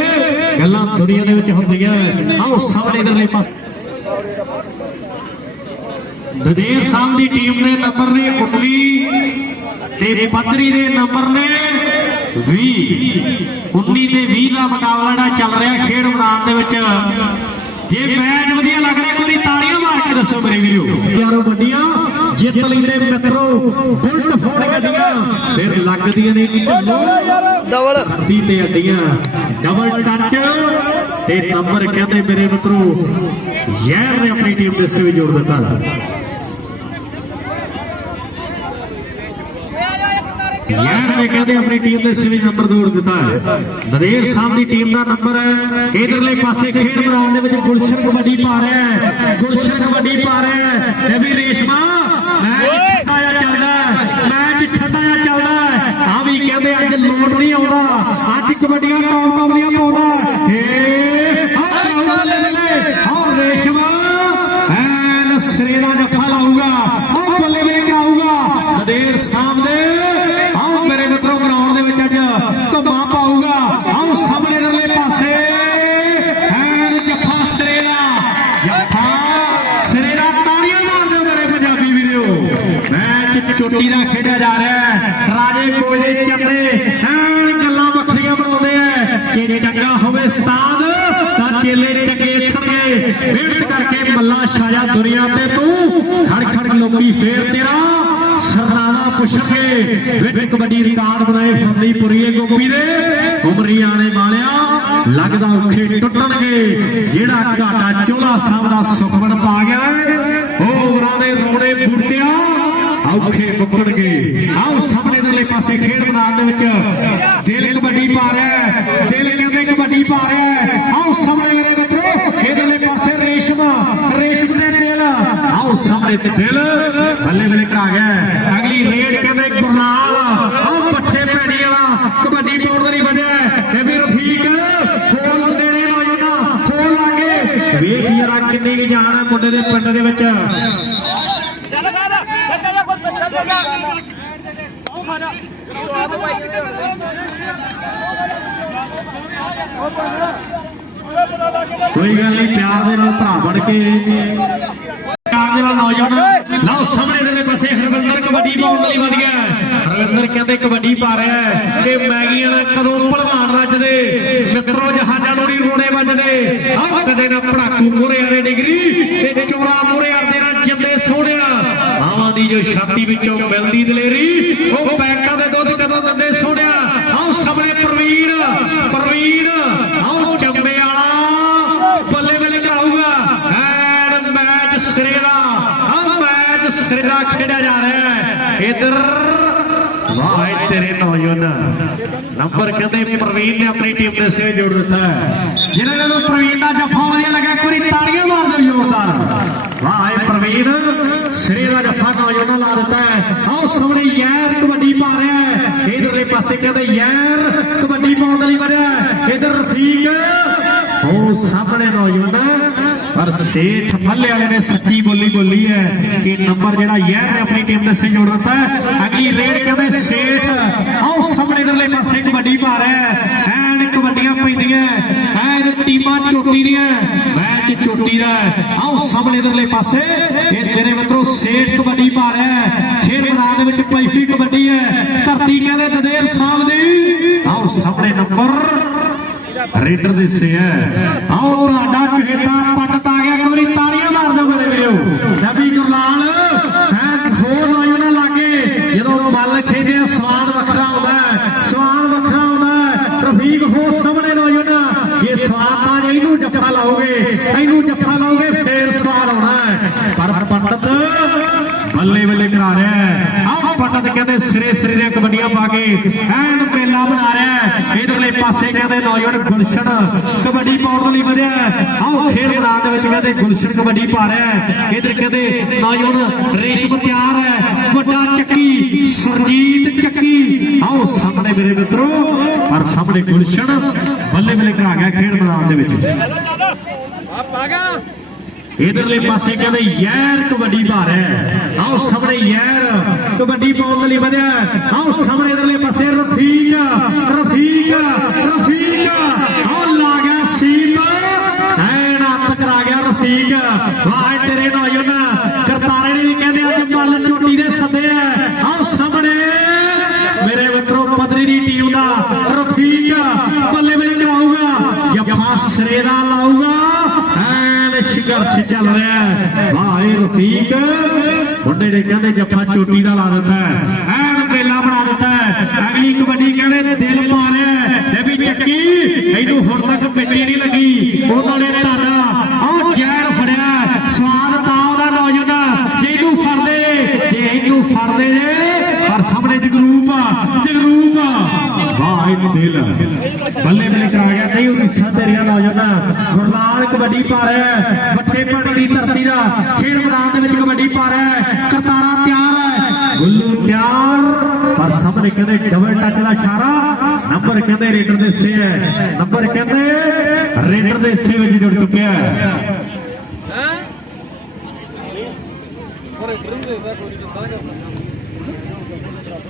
ਗੱਲਾਂ ਦੁਨੀਆ ਦੇ ਵਿੱਚ ਹੁੰਦੀਆਂ। ਆਓ ਸਾਹਮਣੇ ਇਧਰਲੇ ਪਾਸੇ। ਦਦੇਰ ਸਾਹਿਬ ਦੀ ਟੀਮ ਦੇ ਨੰਬਰ ਨੇ 19 ਤੇ ਪੱਧਰੀ ਦੇ ਨੰਬਰ ਨੇ 20 19 ਤੇ 20 ਦਾ ਮੁਕਾਬਲਾ ਜਿਹੜਾ ਚੱਲ ਰਿਹਾ ਖੇਡ ਮੈਦਾਨ ਦੇ ਵਿੱਚ। ਜੇ ਮੈਚ ਵਧੀਆ ਲੱਗ ਰਿਹਾ ਕੋਈ ਤਾੜੀਆਂ ਮਾਰ ਕੇ ਦੱਸੋ ਮੇਰੇ ਵੀਰੋ। ਯਾਰੋ ਵੱਡੀਆਂ ਜਿੱਤ ਲੈਂਦੇ ਮਿੱਤਰੋ ਬੁਲਟ ਫੋੜ ਗੱਡੀਆਂ। ਫਿਰ ਲੱਗਦੀਆਂ ਨੇ ਡਬਲ। ਧਰਤੀ ਤੇ ਅੱਡੀਆਂ। Double touch. ਤੇ ਨੰਬਰ ਕਹਿੰਦੇ ਮੇਰੇ ਮਿੱਤਰੋ ਯਾਰ ਨੇ ਆਪਣੀ ਟੀਮ ਦੇ ਸੇ ਵੀ ਜੋੜ ਦਿੱਤਾ। ਯਾਰ ਨੇ ਕਹਿੰਦੇ ਆਪਣੀ ਟੀਮ ਦੇ ਸੇ ਵੀ ਨੰਬਰ ਜੋੜ ਦਿੱਤਾ। ਹੈ ਨਦੇਰ ਸਾਹਿਬ ਦੀ ਟੀਮ ਦਾ ਨੰਬਰ ਹੈ। ਇਧਰਲੇ ਪਾਸੇ ਖੇਡ ਮੈਦਾਨ ਦੇ ਵਿੱਚ ਗੁਲਸ਼ਨ ਕਬੱਡੀ ਪਾ ਰਿਹਾ ਹੈ। ਗੁਲਸ਼ਨ ਕਬੱਡੀ ਪਾ ਰਿਹਾ ਹੈ। ਇਹ ਵੀ ਰੇਸ਼ਮਾ ਮੈਚ ਠੰਡਾ ਚੱਲਦਾ ਹੈ ਮੈਚ ਠੰਡਾ ਚੱਲਦਾ ਹੈ। ਆ ਵੀ ਕਹਿੰਦੇ ਅੱਜ ਲੋਡ ਨਹੀਂ ਆਉਂਦਾ ਅੱਜ ਕਬੱਡੀਆਂ ਕੌਮ ਕੌਮ ਦੀਆਂ ਪਾਉਂਦਾ ਏ ਆ ਕਰਾਉ ਬੱਲੇ ਬੱਲੇ ਆ ਰੇਸ਼ਮਾ ਐਨ ਸਿਰੇ ਦਾ ਜੱਫਾ ਲਾਊਗਾ ਆ ਬੱਲੇ ਬੱਲੇ ਕਰਾਊਗਾ ਨਦੇਰ ਸਾਹਿਬ ਦੇ ਆਓ ਮੇਰੇ ਮਿੱਤਰੋ ਗਰਾਊਂਡ ਦੇ ਵਿੱਚ ਅੱਜ ਧੁੰਮਾ ਪਾਊਗਾ ਆਓ ਸਾਹਮਣੇ ਰਲੇ ਪਾਸੇ ਐਨ ਜੱਫਾ ਸਿਰੇ ਦਾ ਜੱਫਾ ਸਿਰੇ ਦਾ ਤਾੜੀਆਂ ਮਾਰ ਦਿਓ ਮੇਰੇ ਪੰਜਾਬੀ ਵੀਰੋ ਮੈਚ ਚੋਟੀ ਦਾ ਖੇਡਿਆ ਜਾ ਰਿਹਾ ਹੈ ਰਾਜੇ ਕੋਲੇ ਚੰਦੇ ਐਨ ਗੱਲਾਂ ਵੱਖਰੀਆਂ ਬਣਾਉਂਦੇ ਆ ਕਿ ਚੰਗਾ ਹੋਵੇ ਉਸਤਾਦ ਤਾਂ ਚੇਲੇ ਚੰਗੇ ਇੱਥਣਗੇ ਮਿਹਨਤ ਕਰਕੇ ਛਾਇਆ ਦੁਨੀਆ ਤੇ ਤੂੰ। ਖੜ ਖੜ ਲੋਕੀ ਫੇਰ ਤੇਰਾ ਸਰਨਾਵਾ ਪੁੱਛਣਗੇ ਵਿੱਚ ਕਬੱਡੀ ਰਿਕਾਰਡ ਬਣਾਏ ਫਰਦੀ ਗੋਪੀ ਦੇ। ਉਮਰੀ ਆਣੇ ਵਾਲਿਆ ਲੱਗਦਾ ਔਖੇ ਟੁੱਟਣਗੇ। ਜਿਹੜਾ ਘਾਟਾ ਚੋਲਾ ਸਾਹਿਬ ਦਾ ਸੁਖਮਨ ਪਾ ਗਿਆ ਹੈ, ਉਹ ਉਮਰਾਂ ਦੇ ਰੋੜੇ ਬੂਟਿਆ ਔਖੇ ਮੁੱਕਣਗੇ ਆਓ ਸਾਹਮਣੇ ਦਰਲੇ ਪਾਸੇ ਖੇਡ ਮੈਦਾਨ ਦੇ ਵਿੱਚ ਦਿਲ ਕਬੱਡੀ ਪਾ ਰਿਹਾ ਦਿਲ ਕਹਿੰਦੇ ਕਬੱਡੀ ਪਾ ਰਿਹਾ ਹੈ ਆਓ ਸਾਹਮਣੇ ਮੇਰੇ ਮਿੱਤਰੋ ਇਧਰਲੇ ਪਾਸੇ ਰੇਸ਼ਮ ਰੇਸ਼ਮ ਦੇ ਦਿਲ ਆਓ ਸਾਹਮਣੇ ਤੇ ਦਿਲ ਬੱਲੇ ਬੱਲੇ ਕਰਾ ਗਿਆ। ਅਗਲੀ ਰੇਡ ਕਹਿੰਦੇ ਗੁਰਨਾਲ। ਆਓ ਪੱਠੇ ਪੈੜੀ ਵਾਲਾ ਕਬੱਡੀ ਪਾਉਣ ਦਾ ਨਹੀਂ ਵਧਿਆ ਇਹ ਵੀ ਰਫੀਕ ਫੋਨ ਹੁੰਦੇ ਨੇ ਨੌਜਵਾਨਾਂ ਫੋਨ ਲਾ ਕੇ। ਵੇਖ ਯਾਰਾ ਕਿੰਨੀ ਕੁ ਜਾਣ ਹੈ ਮੁੰਡੇ ਦੇ ਪਿੰਡ ਦੇ ਵਿੱਚ। ਚੱਲ ਗਾ ਦਾ ਜਾ ਕੁਝ ਚੱਲ ਜਾ ਉਹ ਮਾਰਾ ਕੋਈ ਗੱਲ ਨਹੀਂ, ਪਿਆਰ ਦੇ ਨਾਲ ਭਰਾ ਬਣ ਕੇ। ਪਿਆਰ ਦੇ ਨਾਲ ਨੌਜਵਾਨ ਲਓ ਸਾਹਮਣੇ ਦੇ ਪਾਸੇ ਹਰਵਿੰਦਰ ਕਬੱਡੀ ਪਾਉਣ ਲਈ ਵਧ ਗਿਆ। ਹਰਵਿੰਦਰ ਕਹਿੰਦੇ ਕਬੱਡੀ ਪਾ ਰਿਹਾ ਹੈ। ਕਿ ਮੈਗੀਆਂ ਨਾਲ ਕਦੋਂ ਭਲਵਾਨ ਰੱਜਦੇ ਮਿੱਤਰੋ ਜਹਾਜ਼ਾਂ ਨੂੰ ਨਹੀਂ ਰੋੜੇ ਵੱਜਦੇ। ਆਹ ਕਦੇ ਨਾ ਪੜਾਕੂ ਮੋਰੇ ਆਰੇ ਡਿਗਰੀ ਤੇ ਚੋਰਾ ਮੋਰੇ ਆਰੇ ਨਾਲ ਜਿੰਦੇ ਸੋਹਣਿਆ। ਆਵਾਂ ਦੀ ਜੋ ਛਾਤੀ ਵਿੱਚੋਂ ਮਿਲਦੀ ਦਲੇਰੀ ਉਹ ਪੈਕਾਂ ਦੇ ਦੁੱਧ ਕਦੋਂ ਦਿੰਦੇ ਸੋਹਣਿਆ ਆਓ ਸਾਹਮਣੇ ਪ੍ਰਵੀਨ ਪ੍ਰਵੀਨ ਆਓ ਚੰਬੇ ਵਾਲਾ ਬੱਲੇ ਬੱਲੇ ਕਰਾਊਗਾ ਐਨ ਮੈਚ ਸਿਰੇ ਦਾ ਆ ਮੈਚ ਸਿਰੇ ਦਾ ਖੇਡਿਆ ਜਾ ਰਿਹਾ ਹੈ। ਇਧਰ, ਵਾਹ ਏ ਨੰਬਰ ਕਹਿੰਦੇ ਪ੍ਰਵੀਨ ਨੇ ਆਪਣੀ ਟੀਮ ਦੇ ਸੇ ਜੋੜ ਦਿੱਤਾ ਹੈ। ਜਿਹਨਾਂ ਨੂੰ ਪ੍ਰਵੀਨ ਦਾ ਜੱਫਾ ਵਧੀਆ ਲੱਗਾ ਇੱਕ ਤਾੜੀਆਂ ਮਾਰ ਦਿਓ ਜ਼ੋਰਦਾਰ। ਵਾਹ ਏ ਪ੍ਰਵੀਨ ਸਿਰੇ ਦਾ ਜੱਫਾ ਨੌਜਵਾਨਾਂ ਲਾ ਦਿੱਤਾ ਹੈ। ਆਓ ਸਾਹਮਣੇ ਯਾਰ ਕਬੱਡੀ ਪਾ ਰਿਹਾ ਹੈ। ਇਧਰਲੇ ਪਾਸੇ ਕਹਿੰਦੇ ਯਾਰ ਕਬੱਡੀ ਪਾਉਣ ਲਈ ਵਰਿਆ ਇਧਰ ਰਫੀਕ, ਉਹ ਸਾਹਮਣੇ ਨੌਜਵਾਨ। ਸੇਠ ਮੱਲੇ ਵਾਲੇ ਨੇ ਸੱਚੀ ਬੋਲੀ ਬੋਲੀ ਹੈ ਕਿ ਨੰਬਰ ਜਿਹੜਾ ਯਾਰ ਨੇ ਆਪਣੀ ਟੀਮ ਦੇ ਸੇ ਜੋੜ ਦਿੱਤਾ ਅਗਲੀ ਰੇਡ ਕਹਿੰਦੇ ਸੇਠ, ਆਓ ਸਾਹਮਣੇ ਇਧਰਲੇ ਪਾਸੇ ਕਬੱਡੀ ਪਾ ਰਿਹਾ ਐਨ ਕਬੱਡੀਆਂ ਪੈਂਦੀਆਂ ਐਨ ਟੀਮਾਂ ਚੋਟੀ ਦੀਆਂ ਮੈਚ ਇੱਕ ਚੋਟੀ ਦਾ ਆਓ ਸਾਹਮਣੇ ਇਧਰਲੇ ਪਾਸੇ। ਇਹ ਤੇਰੇ ਮਿੱਤਰੋ ਸਟੇਟ ਕਬੱਡੀ ਪਾ ਰਿਹਾ ਹੈ। ਖੇਡ ਮੈਦਾਨ ਦੇ ਵਿੱਚ ਪਈ ਕਬੱਡੀ ਹੈ। ਧਰਤੀ ਕਹਿੰਦੇ ਦਦੇਰ ਸਾਹਿਬ ਦੀ। ਆਓ ਸਾਹਮਣੇ ਨੰਬਰ ਰੇਡਰ ਦੇ ਸੇ ਹੈ ਆਓ ਤੁਹਾਡਾ ਚਹੇਤਾ ਪੱਟ ਆ ਗਿਆ, ਇੱਕ ਵਾਰੀ ਤਾੜੀਆਂ ਮਾਰ ਦਿਓ ਮੇਰੇ ਵੀਰੋ। ਨਬੀ ਗੁਰਲਾਲ, ਹੈ ਹੋਰ ਨੌਜਵਾਨਾਂ ਲਾਗੇ, ਜਦੋਂ ਮੱਲ ਖੇਡੇ ਸਵਾਦ ਵੱਖਰਾ ਆਉਂਦਾ ਹੈ ਸਵਾਦ ਵੱਖਰਾ ਆਉਂਦਾ ਹੈ ਰਫੀਕ ਹੋ ਸਾਹਮਣੇ ਨੌਜਵਾਨਾਂ ਇਹ ਸਵਾਦ ਆ ਇਹਨੂੰ ਜੱਫਾ ਲਾਓਗੇ, ਇਹਨੂੰ ਜੱਫਾ ਲਾਓਗੇ, ਫੇਰ ਸਵਾਦ ਆਉਣਾ ਪਰ ਪੰਡਤ ਬੱਲੇ ਬੱਲੇ ਕਰਾ ਰਿਹਾ ਹੈ ਆਹ ਪੰਡਤ ਕਹਿੰਦੇ ਸਿਰੇ ਸਿਰੇ ਦੀਆਂ ਕਬੱਡੀਆਂ ਪਾ ਕੇ, ਐਨ ਮੇਲਾ ਬਣਾ ਰਿਹਾ ਪਾਸੇ ਕਹਿੰਦੇ ਨੌਜਵਾਨ ਗੁਲਸ਼ਨ ਕਬੱਡੀ ਪਾਉਣ ਲਈ ਵਧਿਆ। ਆਓ ਖੇਡ ਮੈਦਾਨ ਦੇ ਵਿੱਚ ਉਹਨਾਂ ਦੇ ਕਬੱਡੀ ਪਾ ਰਿਹਾ ਇਧਰ ਕਹਿੰਦੇ ਨੌਜਵਾਨ ਰੇਸ਼ਮ ਤਿਆਰ ਹੈ। ਵੱਡਾ ਚੱਕੀ, ਸੁਰਜੀਤ ਚੱਕੀ। ਆਓ ਸਾਹਮਣੇ ਮੇਰੇ ਮਿੱਤਰੋ, ਪਰ ਸਾਹਮਣੇ ਗੁਲਸ਼ਨ ਬੱਲੇ ਬੱਲੇ ਕਰਾ ਗਿਆ ਖੇਡ ਮੈਦਾਨ ਦੇ ਵਿੱਚ। ਆ ਪਾਗਾ ਇਧਰਲੇ ਪਾਸੇ ਕਹਿੰਦੇ ਯਾਰ ਕਬੱਡੀ ਪਾ ਰਿਹਾ ਹੈ। ਆਓ ਸਾਹਮਣੇ ਯਾਰ ਕਬੱਡੀ ਪਾਉਣ ਲਈ ਵਧਿਆ ਹੈ। ਆਓ ਸਾਹਮਣੇ ਇਧਰਲੇ ਪਾਸੇ ਰਫੀਕ ਰਫੀਕ ਰਫੀਕ ਆਓ ਲਾ ਗਿਆ ਸੀਪ ਐਨ ਹੱਥ ਕਰਾ ਗਿਆ ਰਫੀਕ ਵਾਹ ਤੇਰੇ ਨੌਜਵਾਨ ਕਰਤਾਰੇ ਨੇ ਵੀ ਕਹਿੰਦੇ ਅੱਜ ਮੱਲ ਝੋਟੀ ਦੇ ਸੱਦੇ ਆ ਆਓ ਸਾਹਮਣੇ ਮੇਰੇ ਮਿੱਤਰੋ ਪਦਰੀ ਦੀ ਟੀਮ ਦਾ ਰਫੀਕ ਬੱਲੇ ਬੱਲੇ ਕਰਾਊਗਾ ਜੱਫਾ ਸਿਰੇ ਦਾ ਲਾਊਗਾ ਐਨ ਸੰਘਰਸ਼ ਚੱਲ ਰਿਹਾ ਹੈ। ਵਾਹ ਰਫੀਕ। ਮੁੰਡੇ ਨੇ ਕਹਿੰਦੇ ਜੱਫਾ ਚੋਟੀ ਦਾ ਲਾ ਦਿੱਤਾ ਐਨ ਮੇਲਾ ਬਣਾ ਦਿੱਤਾ ਹੈ। ਅਗਲੀ ਕਬੱਡੀ ਕਹਿੰਦੇ ਦਿਲ ਪਾ ਰਿਹਾ ਹੈ। ਵੀ ਚੱਕੀ। ਇਹਨੂੰ ਹੁਣ ਤੱਕ ਮਿੱਟੀ ਨਹੀਂ ਲੱਗੀ। ਉਹਨਾਂ ਨੇ ਆ ਵਾਹ ਦਿਲ। ਬੱਲੇ ਬੱਲੇ ਕਰਾ ਗਿਆ। ਨਹੀਂ, ਉਹ ਹਿੱਸਾ ਤੇਰੀਆਂ ਨੌਜਵਾਨ ਗੁਰਲਾਲ ਕਬੱਡੀ ਪਾ ਰਿਹਾ ਹੈ। ਪਾਣੀ ਦੀ ਧਰਤੀ ਦਾ ਖੇਡ ਮੈਦਾਨ ਦੇ ਵਿੱਚ ਕਬੱਡੀ ਪਾ ਰਿਹਾ ਕਰਤਾਰਾ ਤਿਆਰ ਹੈ। ਗੁੱਲੂ ਤਿਆਰ। ਪਰ ਸਾਹਮਣੇ ਕਹਿੰਦੇ ਡਬਲ ਟੱਚ ਦਾ ਇਸ਼ਾਰਾ। ਨੰਬਰ ਕਹਿੰਦੇ ਰੇਡਰ ਦੇ ਸੇ ਹੈ। ਨੰਬਰ ਕਹਿੰਦੇ ਰੇਡਰ ਦੇ ਸੇ ਵਿੱਚ ਜੁੜ ਚੁੱਕਿਆ ਹੈ।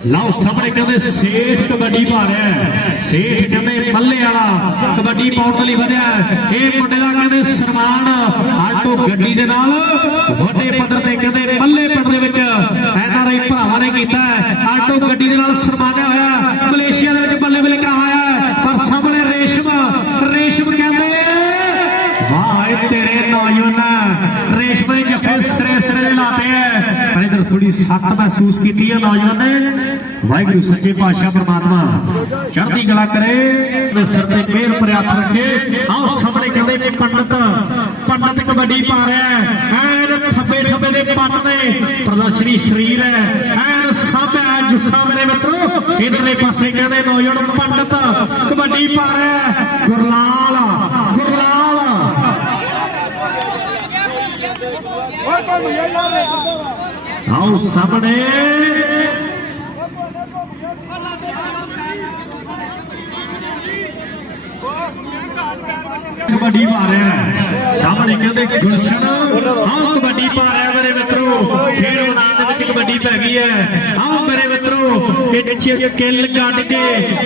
ਲਓ ਸਾਹਮਣੇ ਕਹਿੰਦੇ ਸੇਠ ਕਬੱਡੀ ਪਾ ਰਿਹਾ ਸੇਠ ਕਹਿੰਦੇ ਮੱਲੇ ਵਾਲਾ ਕਬੱਡੀ ਪਾਉਣ ਲਈ ਵਧਿਆ ਇਹ ਮੁੰਡੇ ਦਾ ਕਹਿੰਦੇ ਸਨਮਾਨ ਆਟੋ ਗੱਡੀ ਦੇ ਨਾਲ ਵੱਡੇ ਪੱਧਰ ਤੇ ਕਹਿੰਦੇ ਮੱਲੇ ਪਿੰਡ ਦੇ ਵਿੱਚ ਐਨਆਰਆਈ ਭਰਾਵਾਂ ਨੇ ਕੀਤਾ ਆਟੋ ਗੱਡੀ ਦੇ ਨਾਲ ਸਨਮਾਨਿਆ ਹੋਇਆ। ਹੈ। ਮਲੇਸ਼ੀਆ ਦੇ ਵਿੱਚ ਬੱਲੇ ਬੱਲੇ ਕਰਾਇਆ ਹੈ। ਪਰ ਸਾਹਮਣੇ ਰੇਸ਼ਮ ਰੇਸ਼ਮ ਕਹਿੰਦੇ ਵਾਹ ਇਹ ਤੇਰੇ ਨੌਜਵਾਨ ਰੇਸ਼ਮ ਦੇ ਜੱਫੇ ਸਿਰੇ ਸਿਰੇ ਦੇ ਲਾਤੇ ਹੈ ਪਰ ਇਧਰ ਥੋੜੀ ਸੱਤ ਮਹਿਸੂਸ ਕੀਤੀ ਹੈ ਨੌਜਵਾਨ ਨੇ। ਵਾਹਿਗੁਰੂ ਸੱਚੇ ਪਾਤਸ਼ਾਹ ਪ੍ਰਮਾਤਮਾ ਚੜ੍ਹਦੀ ਕਲਾ ਕਰੇ ਤੇ ਸਿਰ ਤੇ ਮਿਹਰ ਪ੍ਰਿਆਥ ਰੱਖੇ। ਆਓ ਸਾਹਮਣੇ ਕਹਿੰਦੇ ਨੇ ਪੰਡਤ ਪੰਡਤ ਕਬੱਡੀ ਪਾ ਰਿਹਾ ਹੈ। ਐਨ ਥੱਬੇ ਥੱਬੇ ਦੇ ਪੰਨ ਨੇ, ਪ੍ਰਦਰਸ਼ਨੀ ਸਰੀਰ ਹੈ। ਐਨ ਸਭ ਹੈ ਜੁੱਸਾ ਮੇਰੇ ਮਿੱਤਰੋ, ਇਧਰਲੇ ਪਾਸੇ ਕਹਿੰਦੇ ਨੌਜਵਾਨ ਪੰਡਤ ਕਬੱਡੀ ਪਾ ਰਿਹਾ ਗੁਰਲਾਲ ਗੁਰਲਾਲ। ਓਏ ਕੋਈ ਨਹੀਂ ਯਾਰ ਆਓ ਸਾਹਮਣੇ। ਕਬੱਡੀ ਪਾ ਰਿਹਾ ਸਾਹਮਣੇ ਕਹਿੰਦੇ ਗੁਲਸ਼ਨ। ਆਓ ਕਬੱਡੀ ਪਾ ਰਿਹਾ ਮੇਰੇ ਮਿੱਤਰੋ। ਖੇਡ ਮੈਦਾਨ ਦੇ ਵਿੱਚ ਕਬੱਡੀ ਪੈ ਗਈ ਹੈ। ਆਓ ਮੇਰੇ ਮਿੱਤਰੋ ਕਿ ਚਿਪ ਕਿੱਲ ਕੱਢ ਕੇ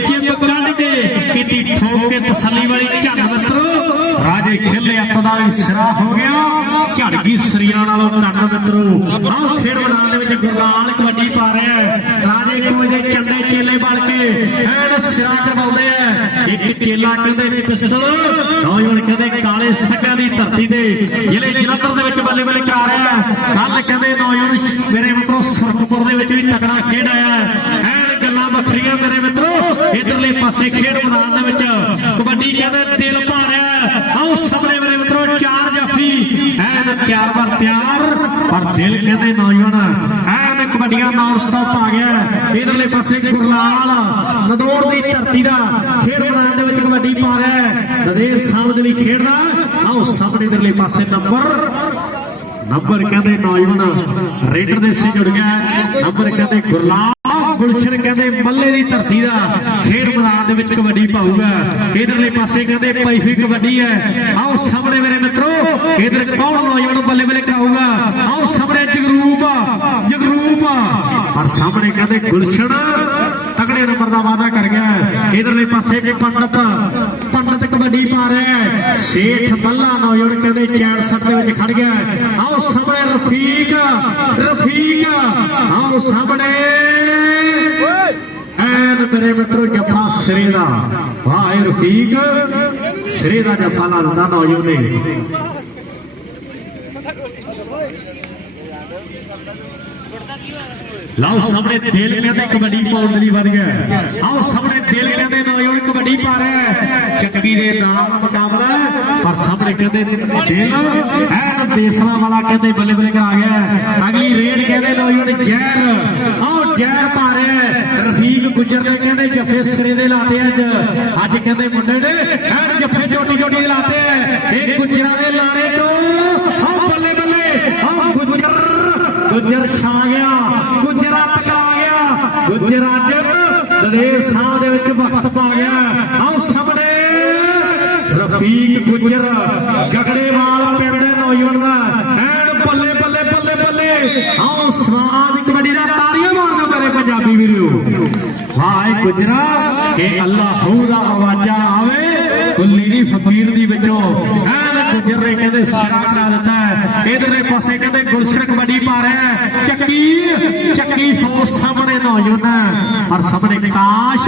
ਚਿੱਪ ਕੱਢ ਕੇ ਕੀਤੀ ਠੋਕ ਕੇ ਤਸੱਲੀ ਵਾਲੀ ਝੰਡ ਮਿੱਤਰੋ। ਰਾਜੇ ਖੇਲੇ ਅੱਤ ਦਾ ਵੀ ਸਿਰਾ ਹੋ ਗਿਆ। ਝੜ ਗਈ ਸਰੀਰਾਂ ਨਾਲੋਂ ਕੰਨ ਮਿੱਤਰੋ। ਆਹ ਖੇਡ ਮੈਦਾਨ ਦੇ ਵਿੱਚ ਗੁਰਲਾਲ ਕਬੱਡੀ ਪਾ ਰਿਹਾ ਹੈ। ਰਾਜੇ ਕੋਈ ਦੇ ਚੰਡੇ ਚੇਲੇ ਬਣ ਕੇ ਐਨ ਸਿਰਾ ਚੜਾਉਂਦੇ ਆ। ਇੱਕ ਚੇਲਾ ਕਹਿੰਦੇ ਪਿਸਟਲ ਨੌਜਵਾਨ ਕਹਿੰਦੇ ਕਾਲੇ ਸੱਗਾਂ ਦੀ ਧਰਤੀ ਦੇ ਜ਼ਿਲ੍ਹੇ ਜਲੰਧਰ ਦੇ ਵਿੱਚ ਬੱਲੇ ਬੱਲੇ ਕਰਾ ਰਿਹਾ ਕੱਲ ਕਹਿੰਦੇ ਨੌਜਵਾਨ ਮੇਰੇ ਮਿੱਤਰੋ ਸੁਰਖਪੁਰ ਦੇ ਵਿੱਚ ਵੀ ਤਕੜਾ ਖੇਡ ਆਇਆ ਐਨ ਵੱਖਰੀਆਂ ਮੇਰੇ ਮਿੱਤਰੋ। ਇਧਰਲੇ ਪਾਸੇ ਖੇਡ ਮੈਦਾਨ ਦੇ ਵਿੱਚ ਕਬੱਡੀ ਕਹਿੰਦੇ ਦਿਲ ਭਾ ਆਓ ਸਾਹਮਣੇ ਮੇਰੇ ਮਿੱਤਰੋ, ਚਾਰ ਜਾਫੀ। ਐਨ ਤਿਆਰ ਬਰ ਤਿਆਰ, ਪਰ ਦਿਲ ਕਹਿੰਦੇ ਨੌਜਵਾਨ, ਐਨ ਕਬੱਡੀਆਂ ਨਾਨ ਸਟਾਪ ਆ ਗਿਆ। ਇਧਰਲੇ ਪਾਸੇ ਗੁਰਲਾਲ ਨਦੌਰ ਦੀ ਧਰਤੀ ਦਾ ਖੇਡ ਮੈਦਾਨ ਦੇ ਵਿੱਚ ਕਬੱਡੀ ਪਾ ਰਿਹਾ ਹੈ। ਨਦੇਰ ਸਾਹਿਬ ਦੇ ਲਈ ਖੇਡਦਾ। ਆਓ ਸਾਹਮਣੇ ਇਧਰਲੇ ਪਾਸੇ ਨੰਬਰ। ਨੰਬਰ ਕਹਿੰਦੇ ਨੌਜਵਾਨ, ਰੇਡਰ ਦੇ ਸੀ ਜੁੜ ਗਿਆ। ਨੰਬਰ ਕਹਿੰਦੇ ਗੁਰਲਾਲ। ਗੁਲਸ਼ਨ ਕਹਿੰਦੇ, ਮੱਲੇ ਦੀ ਧਰਤੀ ਦਾ ਖੇਡ ਮੈਦਾਨ ਦੇ ਵਿੱਚ ਕਬੱਡੀ ਪਾਊਗਾ। ਇਧਰਲੇ ਪਾਸੇ ਕਹਿੰਦੇ, ਪਈ ਹੋਈ ਕਬੱਡੀ ਹੈ। ਆਓ ਸਾਹਮਣੇ ਮੇਰੇ ਮਿੱਤਰੋ, ਇਧਰ ਕੌਣ ਨੌਜਵਾਨ ਬੱਲੇ ਬੱਲੇ ਕਰਾਊਗਾ? ਆਓ ਸਾਹਮਣੇ ਜਗਰੂਪ ਜਗਰੂਪ। ਪਰ ਸਾਹਮਣੇ ਕਹਿੰਦੇ, ਗੁਲਸ਼ਨ ਤਗੜੇ ਨੰਬਰ ਦਾ ਵਾਅਦਾ ਕਰ ਗਿਆ। ਇਧਰਲੇ ਪਾਸੇ ਜੇ ਪੰਡਤ ਪੰਡਤ ਕਬੱਡੀ ਪਾ ਰਿਹਾ ਹੈ। ਸੇਠ ਮੱਲਾ ਨੌਜਵਾਨ ਕਹਿੰਦੇ ਚੈਨ ਸੱਤ ਦੇ ਵਿੱਚ ਖੜ ਗਿਆ ਆਓ ਸਾਹਮਣੇ ਰਫੀਕ ਰਫੀਕ, ਆਓ ਸਾਹਮਣੇ। ਐਨ ਮੇਰੇ ਮਿੱਤਰੋ, ਜੱਫਾ ਸਿਰੇ ਦਾ। ਵਾਹ ਇਹ ਰਫੀਕ, ਸਿਰੇ ਦਾ ਜੱਫਾ ਲਾ ਦਿੰਦਾ ਨੌਜਵਾਨ ਨੇ। ਲਓ ਸਾਹਮਣੇ ਦਿਲ ਕਹਿੰਦੇ ਕਬੱਡੀ ਪਾਉਣ ਲਈ ਵਧ ਗਿਆ। ਆਓ ਸਾਹਮਣੇ ਦਿਲ ਕਹਿੰਦੇ ਨੌਜਵਾਨ ਕਬੱਡੀ ਪਾ ਰਿਹਾ ਚੱਕੀ ਦੇ ਨਾਲ ਮੁਕਾਬਲਾ ਪਰ ਸਾਹਮਣੇ ਕਹਿੰਦੇ ਦਿਲ ਐਨ ਦੇਸਲਾ ਵਾਲਾ ਕਹਿੰਦੇ ਬੱਲੇ ਬੱਲੇ ਕਰਾ ਗਿਆ ਅਗਲੀ ਰੇਡ ਕਹਿੰਦੇ ਨੌਜਵਾਨ ਜ਼ਹਿਰ ਆਓ ਜ਼ਹਿਰ ਪਾ ਰਿਹਾ ਰਫੀਕ ਗੁੱਜਰ ਨੇ ਕਹਿੰਦੇ ਜੱਫੇ ਸਿਰੇ ਦੇ ਲਾਤੇ ਅੱਜ। ਅੱਜ ਕਹਿੰਦੇ ਮੁੰਡੇ ਨੇ ਐਨ ਜੱਫੇ ਚੋਟੀ ਚੋਟੀ ਦੇ ਲਾਤੇ ਹੈ। ਇਹ ਗੁੱਜਰਾਂ ਦੇ ਲਾਣੇ ਤੋਂ ਆਓ ਬੱਲੇ ਬੱਲੇ ਆਓ ਗੁੱਜਰ ਗੁੱਜਰ ਛਾ ਗਿਆ ਗੁੱਜਰਾ ਟਕਰਾ ਗਿਆ ਗੁੱਜਰ ਅੱਜ ਦਲੇਰ ਸਾਹਿਬ ਦੇ ਵਿੱਚ ਵਕਤ ਪਾ ਗਿਆ ਆਓ ਸਾਹਮਣੇ ਰਫੀਕ ਗੁੱਜਰ ਗਗੜੇਵਾਲ ਪਿੰਡ ਦੇ ਨੌਜਵਾਨ ਦਾ ਐਨ ਬੱਲੇ ਬੱਲੇ ਬੱਲੇ ਬੱਲੇ ਆਓ ਸਵਾਦ ਕਬੱਡੀ ਦਾ ਤਾੜੀਆਂ ਮਾਰ ਦਿਓ ਮੇਰੇ ਪੰਜਾਬੀ ਵੀਰੋ ਵਾਹ ਗੁੱਜਰਾ ਕਿ ਅੱਲਾਹੂ ਦਾ ਆਵਾਜ਼ਾ ਆਵੇ ਕੁੱਲੀ ਦੀ ਫਕੀਰ ਦੀ ਵਿੱਚੋਂ। ਐਨ ਗੁੱਜਰ ਨੇ ਕਹਿੰਦੇ ਸਿਰਾ ਕਰਾ ਦਿੱਤਾ ਇਧਰਲੇ ਪਾਸੇ ਕਹਿੰਦੇ ਗੁਲਸ਼ਨ ਕਬੱਡੀ ਪਾ ਰਿਹਾ ਚੱਕੀ ਚੱਕੀ ਹੋ ਸਾਹਮਣੇ ਨੌਜਵਾਨ ਪਰ ਸਾਹਮਣੇ ਕਾਸ਼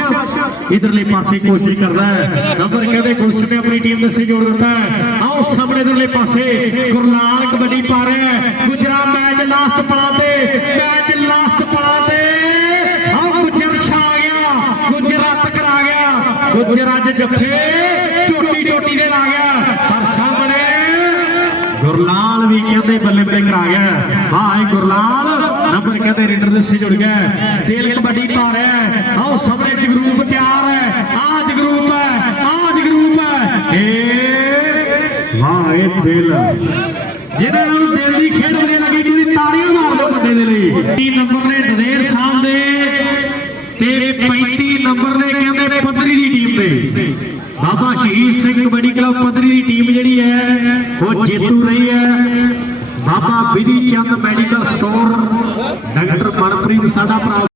ਇਧਰਲੇ ਪਾਸੇ ਕੋਸ਼ਿਸ਼ ਕਰਦਾ ਹੈ। ਨੰਬਰ ਕਹਿੰਦੇ ਗੁਲਸ਼ਨ ਨੇ ਆਪਣੀ ਟੀਮ ਦੇ ਸੇ ਜੋੜ ਦਿੱਤਾ ਹੈ। ਆਓ ਸਾਹਮਣੇ ਇਧਰਲੇ ਪਾਸੇ ਗੁਰਲਾਲ ਕਬੱਡੀ ਪਾ ਰਿਹਾ ਹੈ ਗੁਜਰਾ ਮੈਚ ਲਾਸਟ ਪੜਾ ਤੇ ਮੈਚ ਲਾਸਟ ਪੜਾ ਤੇ ਆਓ ਗੁੱਜਰ ਛਾ ਗਿਆ ਗੁੱਜਰ ਟਕਰਾ ਗਿਆ ਗੁੱਜਰ ਅੱਜ ਜੱਫੇ ਝੋਟੀ ਝੋਟੀ ਦੇ ਲਾ ਗਿਆ ਪਰ ਸਾਹਮਣੇ ਗੁਰਲਾਲ ਵੀ ਕਹਿੰਦੇ ਬੱਲੇ ਬੱਲੇ ਕਰਾ ਗਿਆ। ਵਾਹ ਗੁਰਲਾਲ ਨੰਬਰ ਕਹਿੰਦੇ ਰੇਡਰ ਦੇ ਸੇ ਜੁੜ ਗਿਆ। ਦਿਲ ਕਬੱਡੀ ਪਾ ਰਿਹਾ ਆਓ ਸਾਹਮਣੇ ਜਗਰੂਪ ਤਿਆਰ ਹੈ। ਆ ਜਗਰੂਪ ਹੈ, ਆ ਜਗਰੂਪ ਹੈ। ਏ ਵਾਹ ਇਹ ਦਿਲ ਜਿਹਨਾਂ ਨੂੰ ਦਿਲ ਦੀ ਖੇਡ ਵਧੀਆ ਲੱਗੀ, ਤੁਸੀਂ ਤਾੜੀਆਂ ਮਾਰ ਦਿਓ ਬੰਦੇ ਦੇ ਲਈ। 30 ਨੰਬਰ ਨੇ ਦਲੇਰ ਸਾਹਿਬ ਦੇ ਤੇ 35 ਨੰਬਰ ਨੇ ਕਹਿੰਦੇ ਪੱਧਰੀ ਦੀ ਟੀਮ ਦੇ ਬਾਬਾ ਸ਼ਹੀਦ ਸਿੰਘ ਕਬੱਡੀ ਕਲੱਬ ਪੱਧਰੀ ਦੀ ਟੀਮ ਜਿਹੜੀ ਹੈ, ਉਹ ਜੇਤੂ ਰਹੀ ਹੈ। Baba Vidhi Chand medical store, doctor Manpreet, ਸਾਡਾ ਭਰਾ